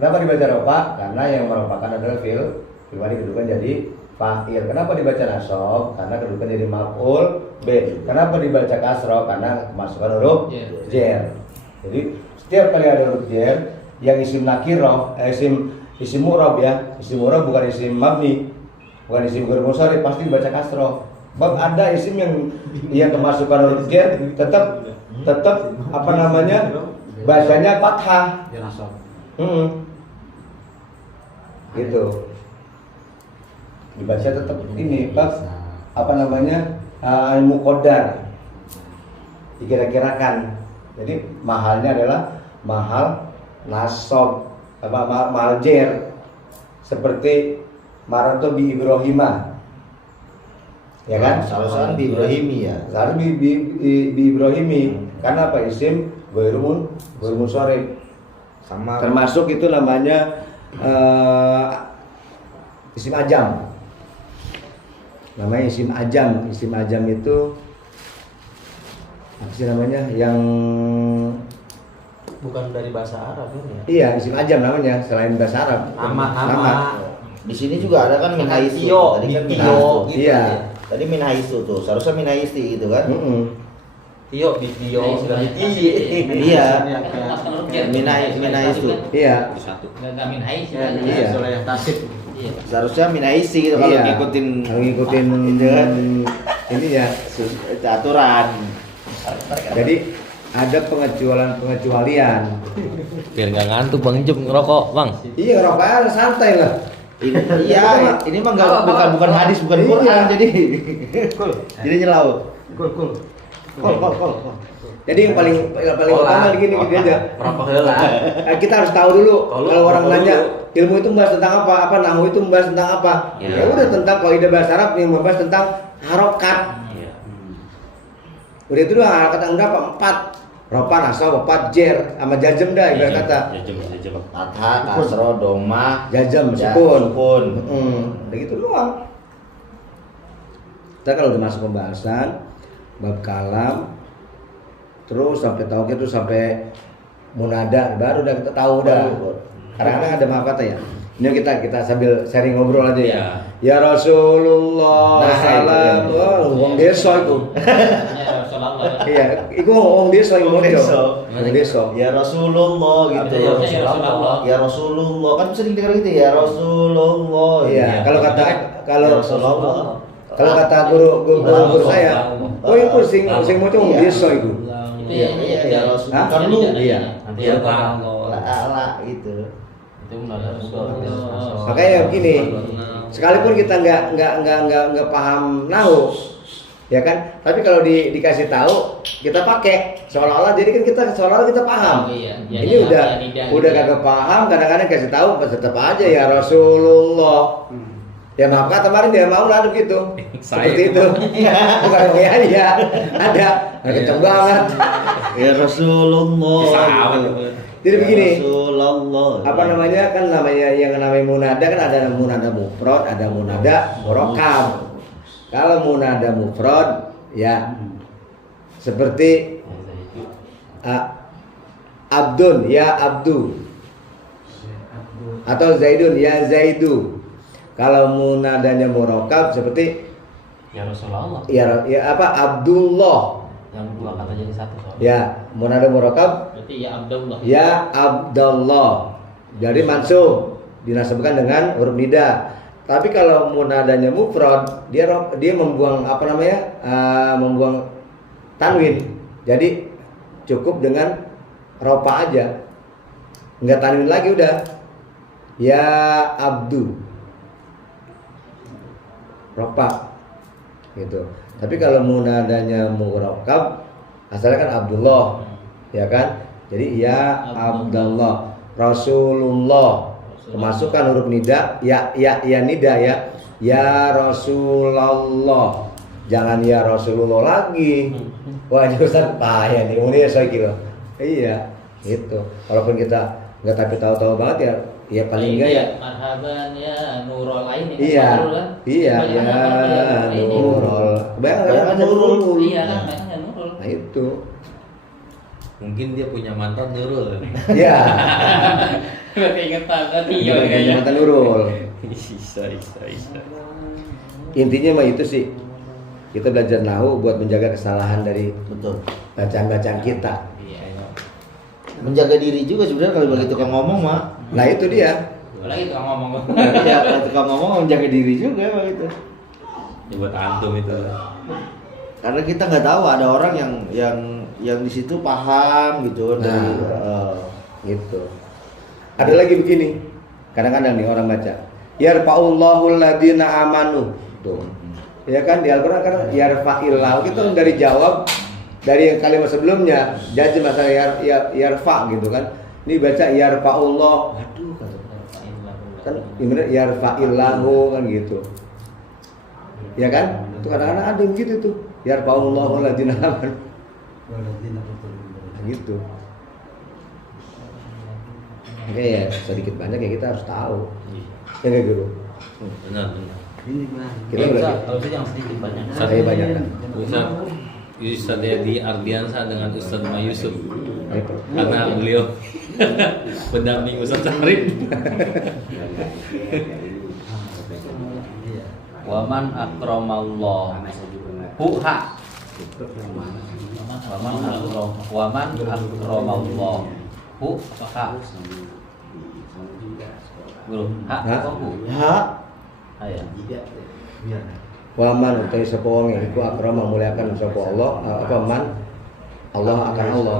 Kenapa dibaca rofa? Karena yang merupakan adalah fi'il wani kedudukan jadi fa'il. Kenapa dibaca nasab? Karena kedudukan jadi maf'ul b. Kenapa dibaca kasroh? Karena kemasukan huruf jar. Jadi setiap kali ada huruf jar yang isim nakirah, isim mu'rab ya. Isim mu'rab bukan isim mabni, bukan isim ghair munsharif, pasti dibaca kasroh. Bab ada isim yang kemasukan huruf jar tetap apa namanya? Bacanya fathah. Ya nasab. Gitu. Dibaca tetap ini bab apa namanya? Al-muqaddar. Dikira-kirakan. Jadi mahalnya adalah mahal nasab apa mahal jar. Seperti maratu bi Ibrahimah. Ya kan? Seharusnya di Ibrahimi ya. Harus bi Ibrahimi. Karena apa isim ghairun munsharif. Sama Termasuk itu namanya isim ajam. Namanya isim ajam. Isim ajam itu apa sih namanya? Yang Bukan dari bahasa Arab kan ya? iya isim ajam namanya selain bahasa Arab. Nama. di sini juga ada kan min haisu. Tio, Tadi kan min Tio, haisu. gitu Iya. ya. Tadi min haisu tuh. Seharusnya min haisti gitu kan. Tio, Tio, dari Iya. Min Min haisu. Iya. satu. Enggak min hais. Iya. Soalnya yang tasib. Iya. Seharusnya min haisi gitu kalau Iya. ngikutin Kalau ngikutin itu kan ini ya. aturan. Jadi ada pengecualian. Biar nggak ngantuk Bang Jem ngerokok, Bang. Iya ngerokok santai lah. Ini iya, ini mah nggak bukan hadis bukan Quran Iya. jadi jadi nyelau. Kul. Kol. Jadi yang paling utama gini aja. Merokok heula. Kita harus tahu dulu kalau orang tahu nanya dulu. ilmu itu membahas tentang apa nahwu itu membahas tentang apa. Ya. Ya udah tentang kaidah bahasa Arab yang membahas tentang harokat. Iya. Udah itu doang harokat yang berapa? 4. Ropa nasab apa jer sama jajem dah ibarat kata. Jajem. Fathah, kasroh, domah, Jajem ya, sukun. sukun. Udah gitu doang. Kita kalau udah masuk pembahasan bab kalam terus sampai tauhid itu sampai munada baru udah kita tahu dah. Kadang-kadang ada maaf kata ya. Ini kita sambil sharing ngobrol aja ya. Ya Rasulullah salam. Wah, wong desa itu. Ya Rasulullah. Iya, itu wong desa yang ngomong itu. Wong desa. Ya Rasulullah gitu. Ya Rasulullah. Ya Rasulullah kan sering dengar gitu ya Rasulullah. Iya, kalau kata kalau Ya Rasulullah. kalau kata guru saya, oh itu sing mau wong desa itu. Iya Rasulullah. Kan lu Iya. Nanti ya ala gitu. Itu menada Rasulullah. Makanya begini, sekalipun kita nggak paham nahu, ya kan? Tapi kalau dikasih tahu, kita pakai seolah-olah. Jadi kan kita seolah-olah kita paham. Oh, iya. Ini udah kagak paham, kadang-kadang kasih tahu, tetap aja ya Rasulullah. Ya maaf kata kemarin dia mau lalu gitu, seperti itu. Bukan ya, ada, kenceng banget. Ya Rasulullah. Jadi begini. Rasulullah. Apa namanya kan yang namanya munada kan ada munada mufrad, ada munada murokkab. Kalau munada mufrad ya seperti Abdun ya Abdu atau Zaidun ya Zaidu. Kalau munadanya murokkab seperti Ya Rasulullah. ya apa Abdullah. Yang dua kata jadi satu. Ya, munada murokkab Berarti ya Abdullah. ya Abdullah. Jadi mansub dinasabkan dengan huruf nida. Tapi kalau munadanya mufrad, dia membuang apa namanya? Membuang tanwin. Jadi cukup dengan ropa aja. Enggak tanwin lagi udah. Ya Abdu. Ropa. Gitu. Tapi kalau munadanya murokkab, asalnya kan Abdullah, ya kan? Jadi ya Abdullah, Rasulullah, memasukkan huruf nida, ya nida ya Rasulullah, jangan ya Rasulullah lagi. Wah ini Ustaz payah nih, ini saya kira. Iya, gitu. Walaupun kita nggak tapi tahu-tahu banget ya paling enggak ya. Marhaban ya Nurul Ain ini. Iya, iya ya Nurul. Bayangkan Nurul. Iya kan, makanya Nurul. Nah itu. Mungkin dia punya mantan Nurul. Iya. Berarti inget banget iya Punya kayaknya. mantan Nurul. Isa. Intinya mah itu sih. Kita belajar nahu buat menjaga kesalahan dari Betul. bacaan-bacaan kita. Iya. Menjaga diri juga sebenarnya kalau bagi tukang ngomong mah. Nah itu dia. Lagi tukang ngomong. Iya, kalau tukang ngomong menjaga diri juga begitu. Ya, buat antum itu. Karena kita nggak tahu ada orang yang di situ paham gitu kan. Gitu. Ada lagi begini. Kadang-kadang nih orang baca. Yarfa'ullahu alladziina amanu. Tuh. Ya kan di Al-Qur'an kan yarfa'illahu itu dari jawab dari yang kalimat sebelumnya. Jadi masalah yarfa gitu kan. Ini baca yarfa'ullah. Waduh kan gimana yarfa'illahu kan gitu. Ya kan? Itu kadang-kadang ada yang gitu tuh. Yarfa'ullahu alladziina amanu. Gitu. Oke ya sedikit banyak ya kita harus tahu. Ya nggak guru. Benar. Kita belajar. Harusnya yang sedikit banyak. Saya banyak kan. Ustaz Yadi Ardiansa dengan Ustaz Mayusuf. Ayo. Karena beliau pendamping Ustaz Sarif. Waman akramallah. Huha. Waman akramallah. Huha. Guru, ha atau hu? Ha. Aya. Waman utai sapa wong iku akrama muliakan sapa Allah apa man Allah akan Allah.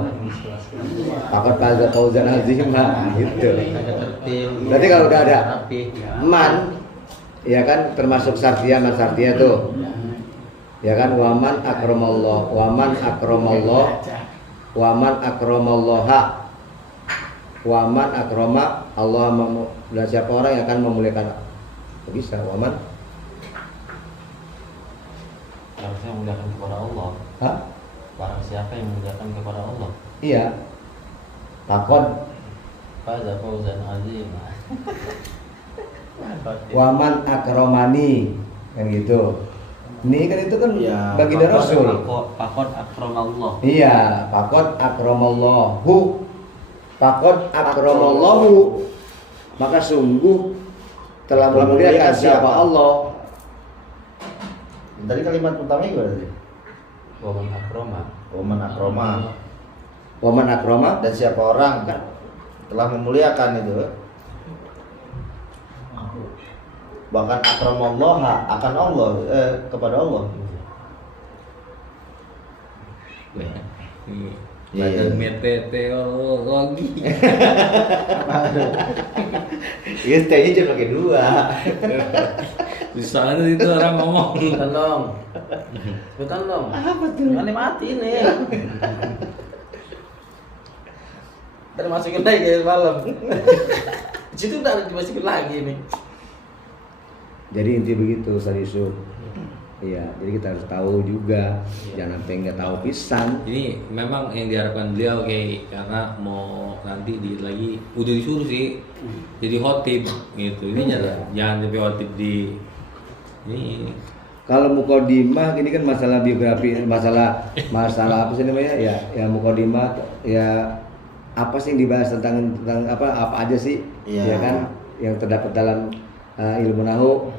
Pakat faza fauzan azima gitu. Berarti kalau udah ada man ya kan termasuk sartia man sartia tuh. Ya kan waman akramallah, waman akramallah, waman akramallaha. Waman akrama Allah dan siapa orang yang akan memuliakan bisa waman Barang siapa yang memuliakan kepada Allah. Hah? Barang siapa yang memuliakan kepada Allah. Iya. Fakod Pada fauzan azim. waman akromani kan gitu. Ini kan itu kan Ya, baginda Rasul. Pakot akramallah. Iya, fakod akramallahu. Fakod akramallahu. Maka sungguh telah memuliakan siapa Allah. Tadi kalimat utamanya gimana tadi? Waman akroma. Waman akroma. Waman akroma dan siapa orang kan telah memuliakan itu. Bahkan akramallah akan Allah kepada Allah. Iya. Ada meteorologi. Iya, stay-nya cuma pakai 2. Di sana itu orang ngomong. Bukan dong. Bukan dong. Apa tuh? Mana mati nih. Ntar masukin lagi ke malam. Di situ udah dimasukin lagi nih. Jadi inti begitu Ustaz Yusuf. Iya, jadi kita harus tahu juga, jangan sampai nggak tahu pisan. Ini memang yang diharapkan beliau karena mau nanti lagi udah disuruh sih jadi khotib gitu. Ini jangan sampai khotib di ini. Kalau mukodimah ini kan masalah biografi, masalah apa sih namanya? Ya mukodimah ya apa sih yang dibahas tentang apa aja sih? Iya. Ya kan yang terdapat dalam ilmu nahu.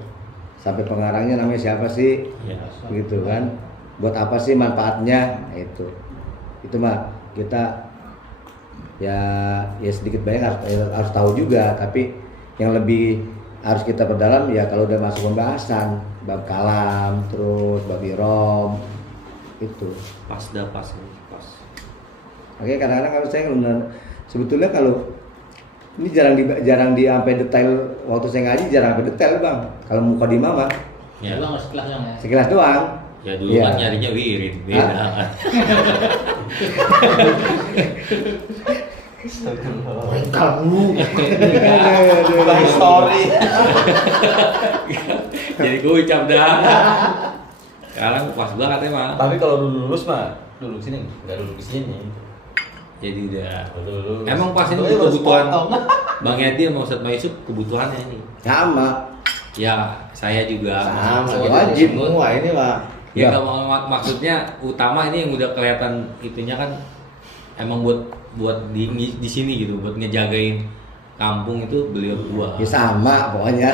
Sampai pengarangnya namanya siapa sih? Ya. Gitu kan. Buat apa sih manfaatnya? Nah, itu mah kita ya sedikit banyak harus tahu juga, tapi yang lebih harus kita perdalam ya kalau udah masuk pembahasan bab kalam, terus bab irom itu. Pas. Oke, kadang-kadang kalau saya sebetulnya kalau ini jarang di sampai detail, waktu saya ngaji jarang sampai detail Bang. Kalau mukadimah mah Ya. sekilas doang. Ya dulu kan nyarinya wirid beda. Kamu. Sorry. Jadi gue ucap dah. Sekarang pas banget emang. Tapi kalau dulu lulus mah dulu sini, enggak dulu di sini. Jadi udah. Dulu. Emang pas ini Dulu harus kebutuhan potong. Bang Yadi sama Ustadz Maisuk kebutuhannya ini. Sama. Ya saya juga. Sama Kita wajib disebut. semua ini mah. Ya kalau maksudnya utama ini yang udah kelihatan itunya kan emang buat di sini gitu, buat ngejagain kampung itu beliau berdua. Ya sama pokoknya.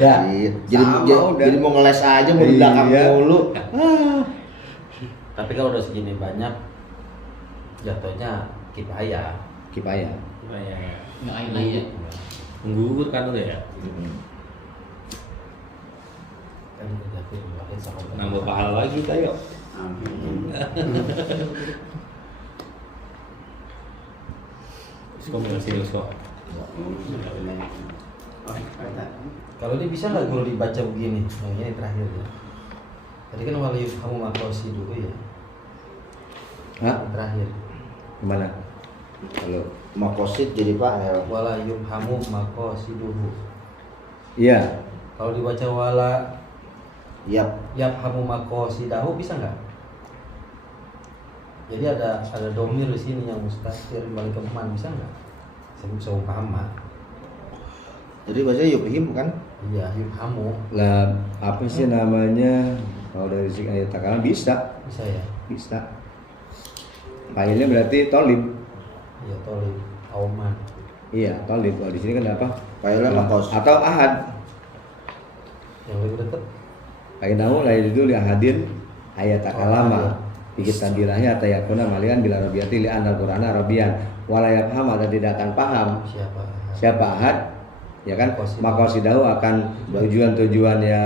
Ya, Sama udah. jadi mau ngeles aja mau di belakang Iya. mulu. Tapi kalau udah segini banyak jatuhnya kifayah. Kipaya. Ya. Menggugur kan udah ya. Kan udah dipakai sama Nambah pahala lagi kita yuk. Kok. Kalau dia bisa nggak kalau dibaca begini? Nah, ini terakhir ya. Tadi kan wali kamu makosi dulu ya. Hah? Terakhir. Gimana? Kalau Makosid jadi fa'il. Wala yubhamu makosiduhu. iya, Kalau dibaca wala Yap. yabhamu makosidahu bisa nggak? Jadi ada domir di sini yang mustaqir balik ke man, bisa nggak? Seumpama. Jadi bahasa yubhim kan? Iya, yubhamu lah apa sih namanya? Kalau dari segi ayat takalan bisa, bisa ya. bisa. Failnya berarti tolib. Iya, tolib auman. Iya, tolib. Kalau di sini kan apa? Failnya makos. Atau ahad. Yang lebih dekat Kainahu la yajudu li ahadin ayat takalama. Pikir tandilahnya atayakuna malian bila rabiati li anal Qur'ana arabian. Wala yafham dan tidak akan paham siapa? siapa ahad, ya kan? Makosidahu akan tujuan-tujuannya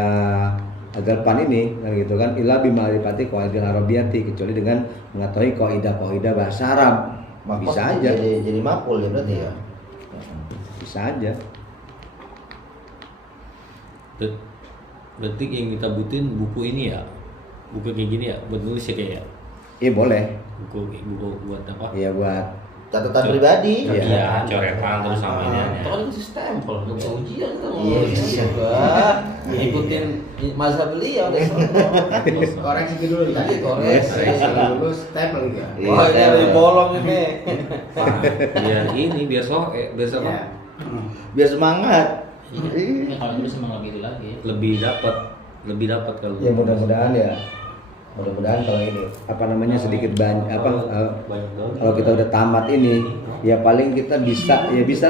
agar pan ini kan gitu kan ila bimarifati qawaidil arabiyati, kecuali dengan mengetahui kaidah-kaidah bahasa Arab. Makos Bisa aja. Jadi maf'ul ya berarti ya. Bisa aja. Berarti yang kita butuhin buku ini ya, buku kayak gini ya, buat nulis ya kayak ya. Iya boleh. Buku buat apa? Iya buat catatan pribadi. Iya, coretan terus sama ini. Itu kan dikasih stempel, nggak bisa ujian kan? Iya, Ngikutin mazhab beliau deh. Koreksi dulu tadi. Koreksi. Dulu stempel enggak? Iya, Wah, ini ada di bolong ini. Biar ini biar besok Iya. Biar semangat. Ya, kalau terus emang lebih lagi. lebih dapat kalau. Ya mudah-mudahan ya. Mudah-mudahan kalau ini apa namanya sedikit kalau kita udah tamat ini ya paling kita bisa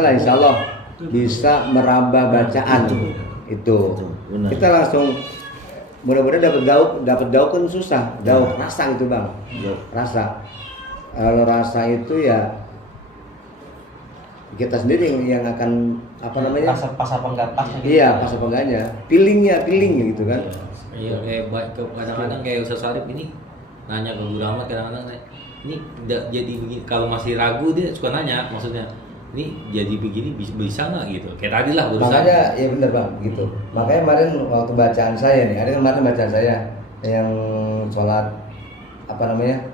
lah insya Allah bisa meraba bacaan itu. Benar. Kita langsung mudah-mudahan dapat dauk kan susah, dauk rasa itu Bang. Rasa. Kalau rasa itu ya kita sendiri yang akan apa namanya? Pas apa enggak pas? Iya, pas apa enggaknya. Feeling gitu kan. Iya, kayak kadang-kadang kayak Ustaz Sarip ini nanya ke Guru Ahmad kadang-kadang ini jadi begini. Kalau masih ragu dia suka nanya, maksudnya ini jadi begini bisa nggak gitu? Kayak tadi lah urusan. Makanya ya bener Bang gitu. Makanya kemarin waktu bacaan saya nih, ada kemarin bacaan saya yang sholat apa namanya?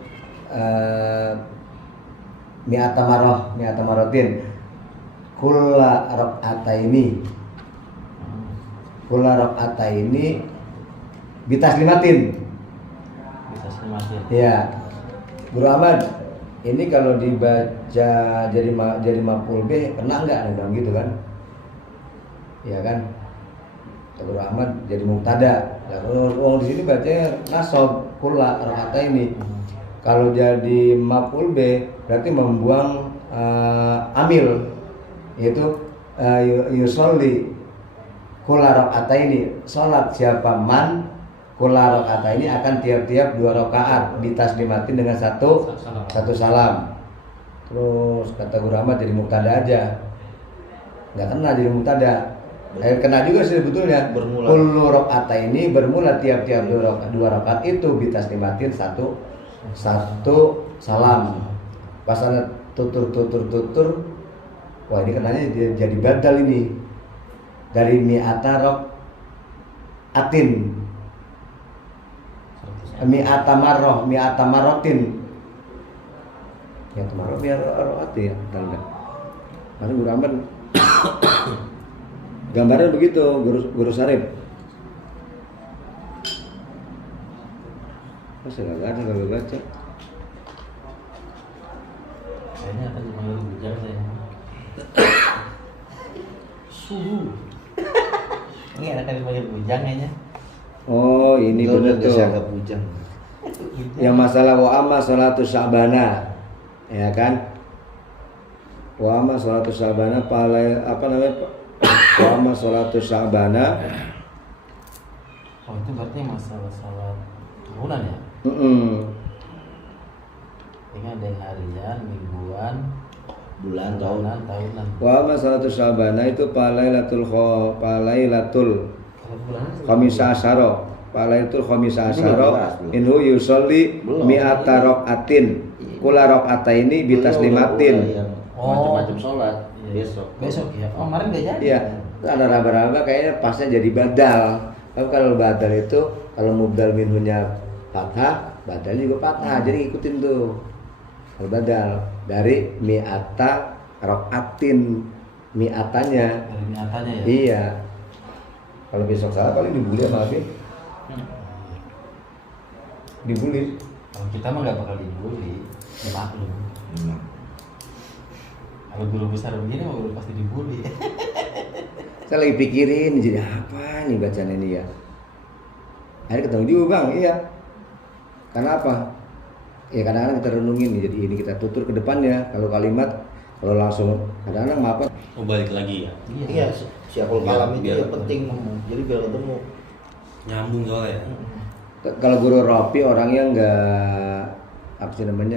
Mi'ata marotin kulla rok'ataini bitaslimatin. Ya, Guru Ahmad, ini kalau dibaca jadi maf'ul bih kena enggak nih Bang gitu kan? Iya kan? Guru Ahmad jadi mubtada. Nah, kalau di sini bacanya nasab kulla rok'ataini. Kalau jadi maf'ul bih berarti membuang amil, yaitu yusolli kulla rok'ataini, sholat siapa man kulla rok'ataini akan tiap-tiap 2 rakaat ditaslimatin dengan satu salam. Terus kata Guru Ahmad jadi mubtada aja, nggak kena jadi mubtada. Kena juga sih sebetulnya. Kullu rok'ataini bermula tiap-tiap 2 rakaat itu ditaslimatin satu salam. Pas ada tutur, wah ini kenanya jadi badal ini dari mi'ata rok'atin, mi'ata marotin, ya tanda. Karena Guru Ahmad gambarnya begitu, Guru Sarip. Masa nggak baca? Kayaknya akan dipanggil bujang saya. Suhu. Ini akan dipanggil bujang kayaknya. Oh ini benar tuh. Bujang. Yang masalah wa amma sholatu sya'bana, ya kan? Wa amma sholatu sya'bana apa namanya? Wa amma sholatu sya'bana. Oh itu berarti masalah salat tahunan ya? Ini ada yang harian, mingguan, Bulan, tahunan. Wa amma sholatu sya'bana itu palailatul khamisa asyara. Palailatul khamisa asyara inhu yusolli mi'ata rok'atin kulla rok'ataini bitaslimatin. Macam-macam sholat. Besok ya. Oh kemarin nggak jadi. Iya, ada raba-raba kayaknya pasnya jadi badal. Tapi kalau badal itu kalau mubdal minhunya fathah, badal juga fathah. Jadi ikutin tuh. Kalau badal dari mi'ata rok'atin, mi'atanya. Dari niatannya ya. Iya. Kalau besok salah paling dibully sama Abi. Dibully. Kalau kita mah nggak bakal dibully, ya maklum. Kalau guru besar begini mah guru pasti dibully. Saya lagi pikirin jadi apa nih bacaan ini ya. Akhirnya ketemu juga Bang, iya. Karena apa? Ya kadang-kadang kita renungin nih, jadi ini kita tutur ke depannya. Kalau kalimat, kalau langsung kadang-kadang maaf. Oh balik lagi ya. Iya, siapul kalam itu Biar- yang penting. Jadi biar ketemu. Nyambung soalnya. Kalau Guru Ropi orangnya nggak apa sih namanya,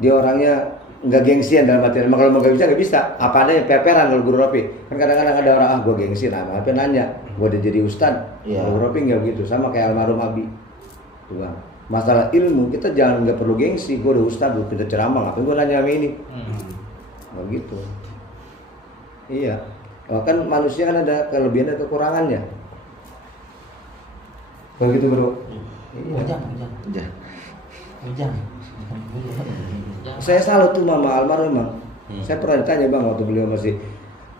dia orangnya nggak gengsian dalam artian. Kalau mau gak bisa, apa adanya peperan kalau Guru Ropi. Kan kadang-kadang ada orang gue gengsi, nah apa nanya, gue udah jadi ustad. Iya. Guru Ropi nggak begitu, sama kayak almarhum Abi. Tuh, Bang. Masalah ilmu kita jangan nggak perlu gengsi. Gue udah ustad, gue pintar ceramah, ngapain gue nanya sama ini? Nggak gitu. Iya. Oh, kan manusia kan ada kelebihan dan kekurangannya. Begitu Bro. Iya. Bujang. Udah. Bujang. Saya salut tuh mama almarhum Bang. Saya pernah ditanya Bang waktu beliau masih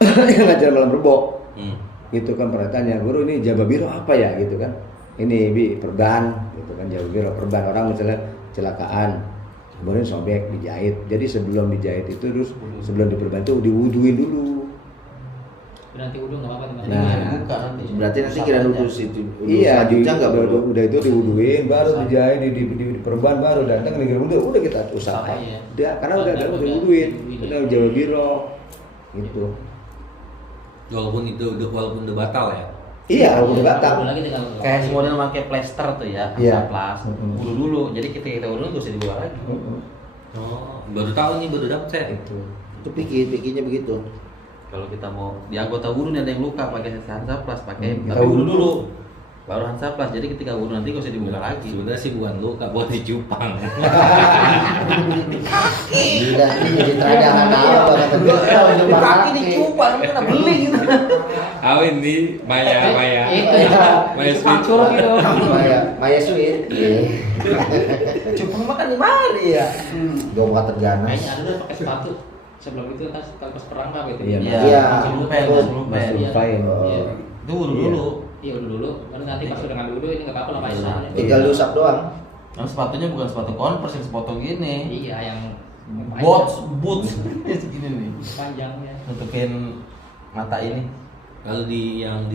ngajar malam Rebo. Gitu kan pernah tanya, guru ini jaba biro apa ya gitu kan? Ini Bi perban gitu kan, jaba biro perban, orang misalnya kecelakaan kemudian sobek dijahit. Jadi sebelum dijahit itu terus sebelum diperban itu diwuduin dulu. Nanti udah nggak apa-apa. Nah, buka nanti. Berarti nanti kira dulu situ. Iya, Selanjutnya nggak perlu. udah itu diwuduin, baru dijahit, diperban, baru datang negeri udah kita usaha. Iya. Dia karena udah diwuduin, udah jaba biro gitu. Walaupun udah batal ya. Iya, udah batal. Lagi tinggal Kayak si model pakai plester tuh ya, Iya. plas. Udah dulu. Jadi kita udah terus dibuka lagi. Oh, baru tahu nih, baru dapet saya. Itu pikinya begitu. Kalau kita mau di anggota wudhu nih ada yang luka pakai Hansaplas, pakai Kita tapi wudhu wudhu dulu. Baru Hansaplas. Jadi ketika wudhu nanti nggak usah dibuka lagi. Sebenarnya sih bukan luka, buat dicupang. Gila, ini jadi tradiangan apa kata gue. Di kaki dicupang, ini kena beli gitu. Awin nih, Maya. Maya Sweet. Curug gitu. Maya Sweet. Cupang makan di mana ya? Domba terganas. kayaknya ada udah pakai sepatu. Sebelum itu pas perangkap itu. Iya. Iya. Masuk lupain, masuk lupain. Masuk lupain. Iya. Itu wudhu dulu. Iya udah dulu. Baru nanti pas udah ngambil dulu ini nggak apa-apa lah Pak. Tinggal diusap doang. Nah, sepatunya bukan sepatu Converse, yang sepatu gini. Iya yang Boots segini nih. panjangnya. Nutupin mata ini. Kalau yang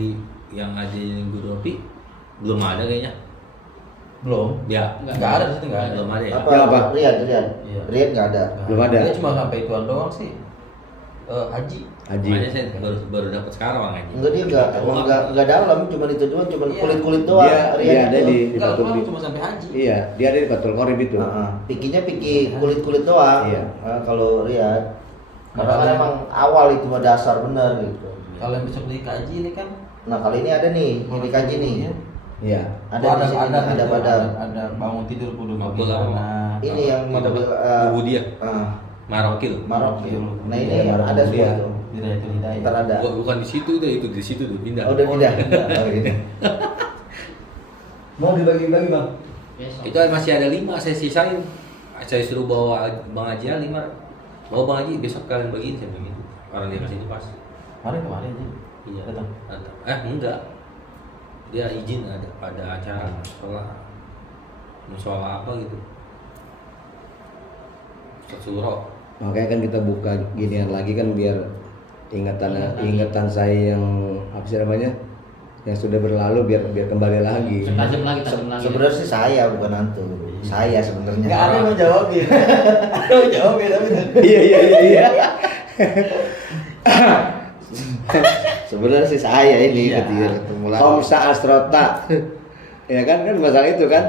ada yang guru Ropi belum ada kayaknya. Belum. Ya, Nggak ada di situ, nggak ada. belum ada ya. Apa? Riyad. Iya. Riyad nggak ada. Belum ada. Dia cuma sampai ituan doang sih. Haji. Haji. Makanya saya baru dapat sekarang Bang Haji. Enggak, dia enggak dalam, cuma itu doang, cuma Iya. kulit doang. Dia ada itu. di Enggak, Fatul lama Qorib. cuma sampai haji. Iya, dia ada di Fatul Qorib itu. Pikinya piki kulit doang. Iya. Kalau Riyad, karena kan emang awal itu mah dasar bener gitu. Kalau yang besok dikaji ini kan Nah kali ini ada nih, ini kaji nih. Iya. Ada di sini, ada pada. ada bangun tidur kudu Mabul bagaimana. Ini yang Bubu dia, ah, Marokil. Marok. Nah ini Iya, Marok ada semua dia. itu. Hidayatul hidayah. Ntar ada. Bukan di situ deh, itu di situ tuh pindah. Oh, udah pindah. Oh, gitu. Mau dibagi-bagi, Bang? Besok. Itu masih ada 5 saya sisain. Saya suruh bawa Bang Haji 5. Bawa Bang Haji besok kalian bagiin saya begitu. Orang dia kasih itu pas. Kemarin aja. Iya. Datang. Enggak. Dia izin ada acara musola apa gitu. Surau. Makanya kan kita buka ginian lagi kan biar ingatan saya yang apa sih namanya? Yang sudah berlalu biar kembali lagi. Tajam lagi. Sebenarnya sih saya bukan antum. Saya sebenarnya. Enggak ada yang mau jawabin. Ada yang jawabin tapi Iya. Sebenarnya sih saya ini Iya. ketika ketemu lagi. Khamsa asrota. Ya kan masalah itu kan.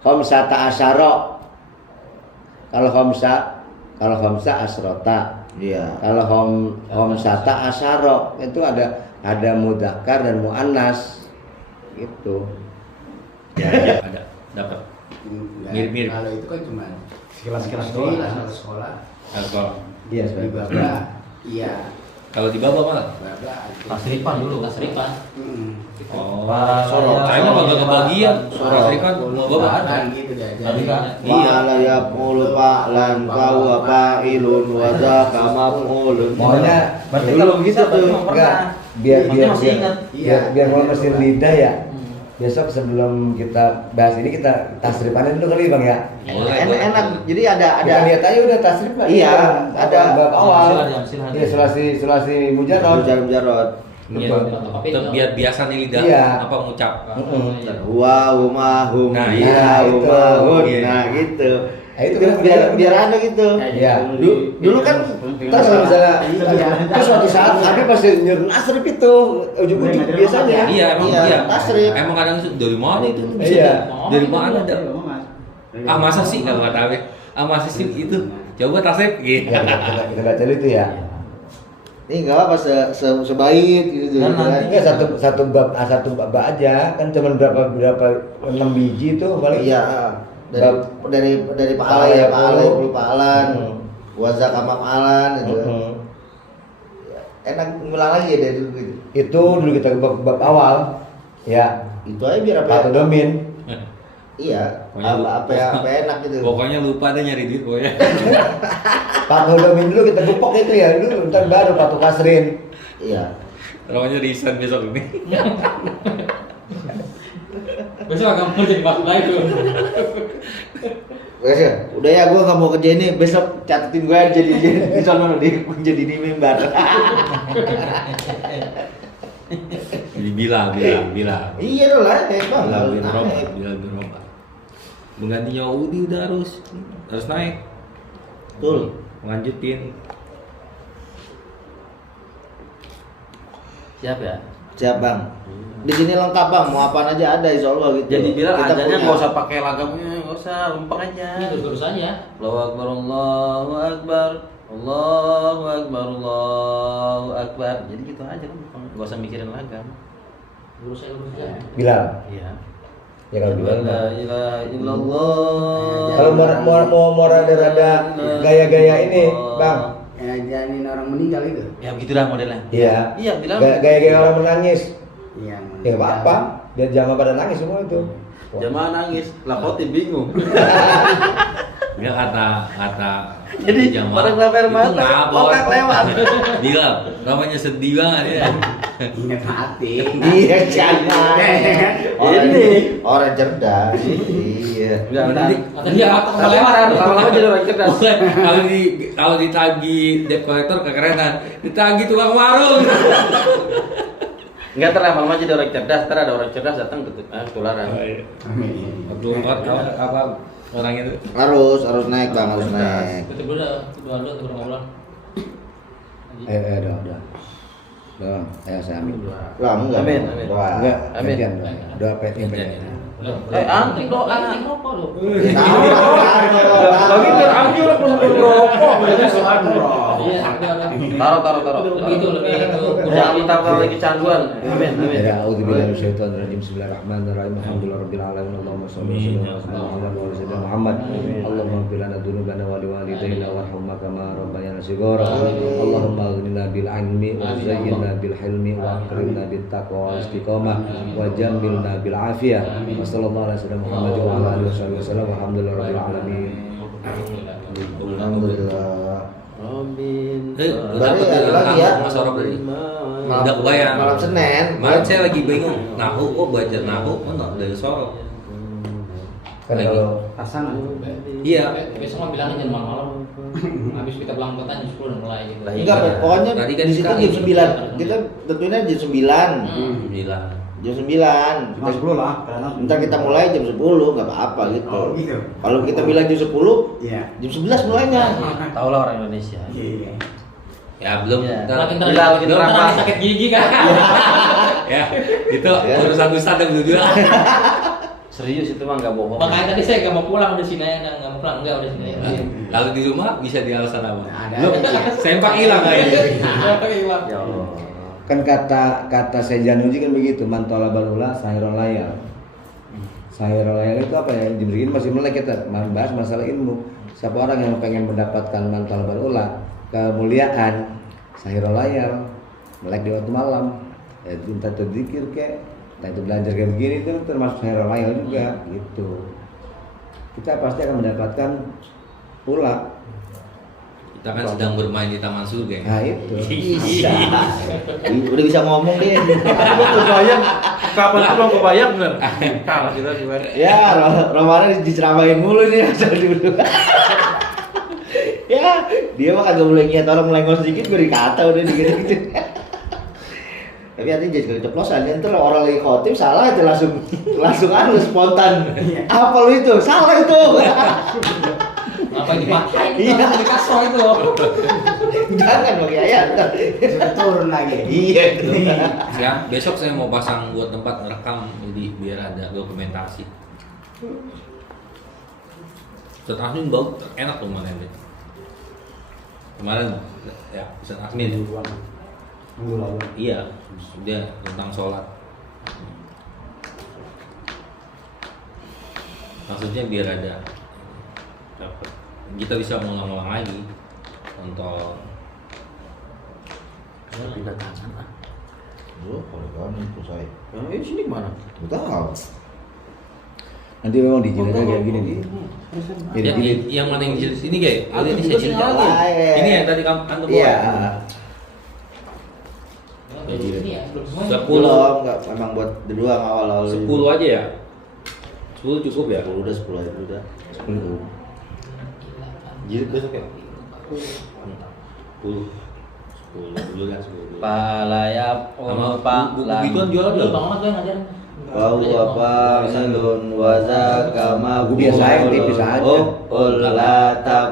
Khamsa ta'asyara. Kalau khamsa asrota. Iya. Kalau khamsa ta'asyara itu ada mudzakkar dan muannas. Gitu. Ya, ada. Dapat. Mirip-mirip. Kalau itu kan cuma Sekilas-sekilas doang. doang. Sekolah. Kalau Iya, Di sebenarnya. Babla. Iya. kalau di bawah malah. Babla. Tasrifan dulu. Tasrifan. Oh, Sorot. saya mah kagak kebagian. Sorot. Sorot kan mau bawa. Ada. gitu diajarin. Tadi kan. Iya lah ya mulu fa'lan bahwa fa'ilun wa dzaka maf'ulun. Maunya Berarti dulu kalau gitu bisa, berarti tuh. memang Enggak. pernah. Biar Maksudnya masih ingat. biar mesin lidah ya. Besok sebelum kita bahas ini kita tasrifannya dulu kali Bang ya. Enak. Jadi ada Kita lihat aja udah tasrif lah. Iya, ada bab awal. Amsil ada. Iya, sulasi mujarrad. Jarot. Biar biasa nih lidah Iya. apa ngucap. Wa hum Nah, ya itu. humahun. Iya. Nah gitu. Nah, itu Itu kan biar ada gitu. Iya. Dulu kan Terus kalau misalnya terus suatu saat Habib pasti nyuruh tasrif itu ujung-ujung biasanya. Iya, emang Iya, iya. tasrif. Emang kadang dari mana itu? Bisa Iya. dari mana ada? Ah masa sih kalau kata Habib? Ah masa sih itu? Coba tasrif gitu. Ya, kita baca dulu itu ya. Ini enggak apa sebaik gitu. Kan nanti Enggak satu bab aja kan cuma berapa 6 biji itu paling. Iya. Dari pahala ya pahala, puluh pahalan. Wazak sama pahalan gitu. Enak ngulang lagi ya dari dulu gitu. Itu dulu kita bab awal. Ya. Itu aja biar apa ya? Atau domin. Iya, Pokoknya apa enak gitu. Pokoknya lupa deh nyari duit pokoknya. Pak Domin dulu kita gepok itu ya dulu, ntar baru Pak Tukasrin. Iya. Namanya resign besok ini. Besok kamu jadi masuk lagi tuh. Udah ya, gue nggak mau kerja ini. Besok catetin gue jadi di sono jadi di mimbar. Jadi bila. Iya loh lah, kayak Bilal bin bang. Rabah. Menggantinya Udi udah harus naik. Betul. Lanjutin. Siap ya? Siap bang. Di sini lengkap bang, mau apaan aja ada insya Allah gitu. Jadi bilang Kita adanya punya. nggak usah pakai lagamnya, nggak usah, lempeng aja. Ini terus aja. Allahu Akbar, Allahu Akbar, Allahu Akbar, Allahu Akbar. Jadi gitu aja lempeng, nggak usah mikirin lagam. Lurus aja. Bilal. Iya. Ya kalau Bilal mah. La ilaha illallah. Kalau mau rada-rada gaya-gaya ini, Bang. Ya jalanin orang meninggal itu. Ya begitu dah modelnya. Iya. Iya, bilang. Gaya-gaya orang menangis. Iya. Ya nggak apa-apa. Biar jangan pada nangis semua itu. Jamaah nangis, lah khotib bingung. Ya kata Jadi pada ngelap air mata, otak lewat. Bilal, namanya sedih banget ya. Ingat hati. Iya jangan. Orang cerdas. Iya. Enggak, Dia otak tapi kelewatan. lama-lama jadi orang cerdas. Kalau ditagi debt collector kekerenan, ditagi tukang warung. Enggak, lama-lama jadi orang cerdas, ntar ada orang cerdas datang ketularan. Abdul apa orang itu? Harus naik bang, harus naik. Tutup dulu dah, doa dulu terus ngobrol. Udah. Ayo saya ambil. Lah enggak. Amin. Wah. Enggak, Amin. gantian doa. Doa pengen. Antik doa. Rokok lu. Bagi terambil aku rokok. Iya, Taruh. Begitu lebih itu. Jangan minta lagi canduan. Amin. Ya, auzubillahi minasyaitonir rajim. Bismillahirrahmanirrahim. Alhamdulillahirabbil alamin. Allahumma shalli wa sallim ala sayyidina Muhammad. Allahumma ighfir lana dzunubana wa liwalidayna warhamna kama rabbayana shighara. Allahumma aghnina bil ilmi wa zayyinna bil hilmi wa akrimna bit taqwa wal istiqamah wa jammilna bil afiyah. Wa sallallahu ala sayyidina Muhammad wa ala alihi wasallam. Alhamdulillahirabbil alamin. Alhamdulillah. Amin. Berarti ada lagi ya? Mas Orok tadi. Udah kebayang. Malam Senin. Kemarin saya lagi bingung. Nahu kok baca nahu mana dari Sorok. Kan kalau Pasangan. Iya. Besok mah bilangnya jangan malam-malam. Habis kita pulang kota jam 10 udah mulai gitu. Enggak, pokoknya Tadi kan di situ sekali. jam 9. Kita tentunya jam 9. Bilang. Jam 9. Cuma 10 lah. Karena Ntar kita mulai jam 10, nggak apa-apa gitu. Oh, gitu. Kalau kita bilang jam 10, Iya. jam 11 mulainya. Tahu lah orang Indonesia. Iya. Ya belum. Iya. Makin Bilal terang, makin belum terang. terang sakit gigi kan. Ya, itu Ya. urusan ustad dan berdua. Serius itu mah nggak bohong. Makanya tadi saya nggak mau pulang udah sini aja, nggak mau pulang enggak udah sini aja. Kalau di rumah bisa di alasan apa? Ada. Sempak hilang kayaknya. Ya Allah. kan kata Sejanuji kan begitu, man talabal ula sahirul layal. Sahirul layal itu apa ya? Diberikan masih melek kita membahas masalah ilmu. Siapa orang yang pengen mendapatkan man talabal ula, kemuliaan, sahirul layal, melek di waktu malam. Ya minta terzikir kek, entah itu belajar kayak begini itu termasuk sahirul layal juga gitu. Kita pasti akan mendapatkan ula. Kita kan sedang bermain di taman surga ya. Nah itu. Bisa. Udah bisa ngomong dia. Kebayang, kapan tuh mau kebayang bener? Kalah kita gimana? Ya, Romana diceramain mulu nih asal dulu. Ya, dia mah kagak boleh ngiat orang melengos sedikit beri kata udah gitu-gitu. Tapi artinya jadi keceplosan, ntar orang lagi khotib salah aja langsung anu spontan. Apa lu itu? Salah itu. Apa dipakai? Iya. Di kasur itu. Jangan bagi ayah ntar. Turun lagi. Iya itu. Ya, besok saya mau pasang buat tempat ngerekam jadi biar ada dokumentasi. Ustaz Asmin bau enak tuh kemarin deh. Kemarin ya Ustaz Asmin. Iya, dia tentang sholat. Maksudnya biar ada kita bisa ngulang-ngulang lagi untuk Pindah tangan ah. Lu kalau kan itu saya. Yang ini sini kemana? Tahu. Nanti memang dijilid kayak gini nih. Yang mana yang jilid ini kayak? Oh, ini saya jilid Yang lagi. lain. Ini yang tadi antum Iya. Ya, jilid. Ini ya, belum semuanya. 10. Belum, enggak memang buat berdua awal-awal. 10 aja ya? 10 cukup ya? 10 udah 10 aja udah. 10. Jilid besok ya? 10 dulu lah 10 dulu. Palayap Sama pak buku gituan jual Udah aja. banget gue ngajar. Wa huwa fa'ilun wa zakama Gua biasa aja, tipis aja.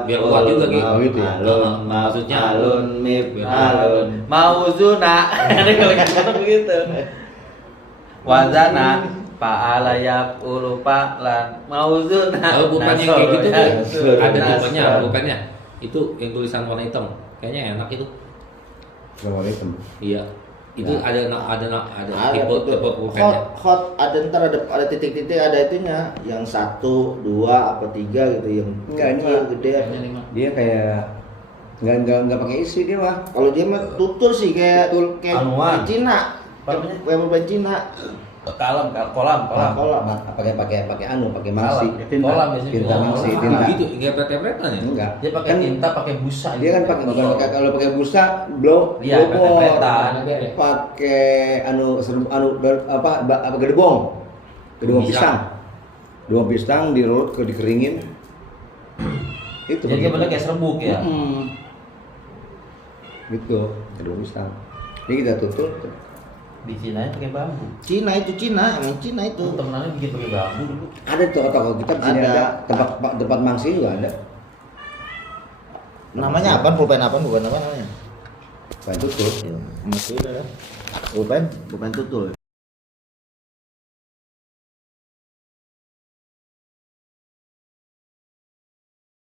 Biar kuat juga, Ki. Oh, gitu ya. Maksudnya alun mib biar alun mauzuna. Ada kalau kata begitu. Wazana fa'ala yaqulu fa'lan mauzuna. kalau bukannya kayak gitu tuh ada bukannya, Nasr. bukannya itu yang tulisan warna hitam. Kayaknya enak itu. Kalau hitam. Iya. Itu Nah. ada tipe itu. bukannya. Hot ada ntar ada titik-titik ada itunya yang 1, 2 apa 3 gitu yang Enggak, ini kecil, mah. gede. Kayaknya 5. Dia kayak nggak pakai isi dia mah. Kalau dia mah tutul sih kayak kayak Anuan. Cina. Apa namanya? Kayak pemain Cina. kolam. Kolam. Pakai anu, pakai mangsi. Kolam biasanya. Tinta Oh. mangsi, Ah, tinta. gitu, enggak pret-pretan ya? Enggak. Dia pakai Kan tinta, pakai busa. dia kan pakai bukan pakai kalau pakai busa Iya, blowport, pret-pretan. pakai apa gedebong pisang. Gedebong pisang dirut ke dikeringin. Itu. Jadi dia bener kayak serbuk ya. Gitu, gedebong pisang. Ini kita tutup. Di Cina pakai bambu. Cina itu Cina, emang Cina itu. Temenannya bikin pakai bambu dulu. Ada toko kita di sini Ada. ada tempat mangsi juga ada. Namanya apa? Pulpen apa? Bukan apa namanya? Kayak tutup. Masih ada. Pulpen tutul.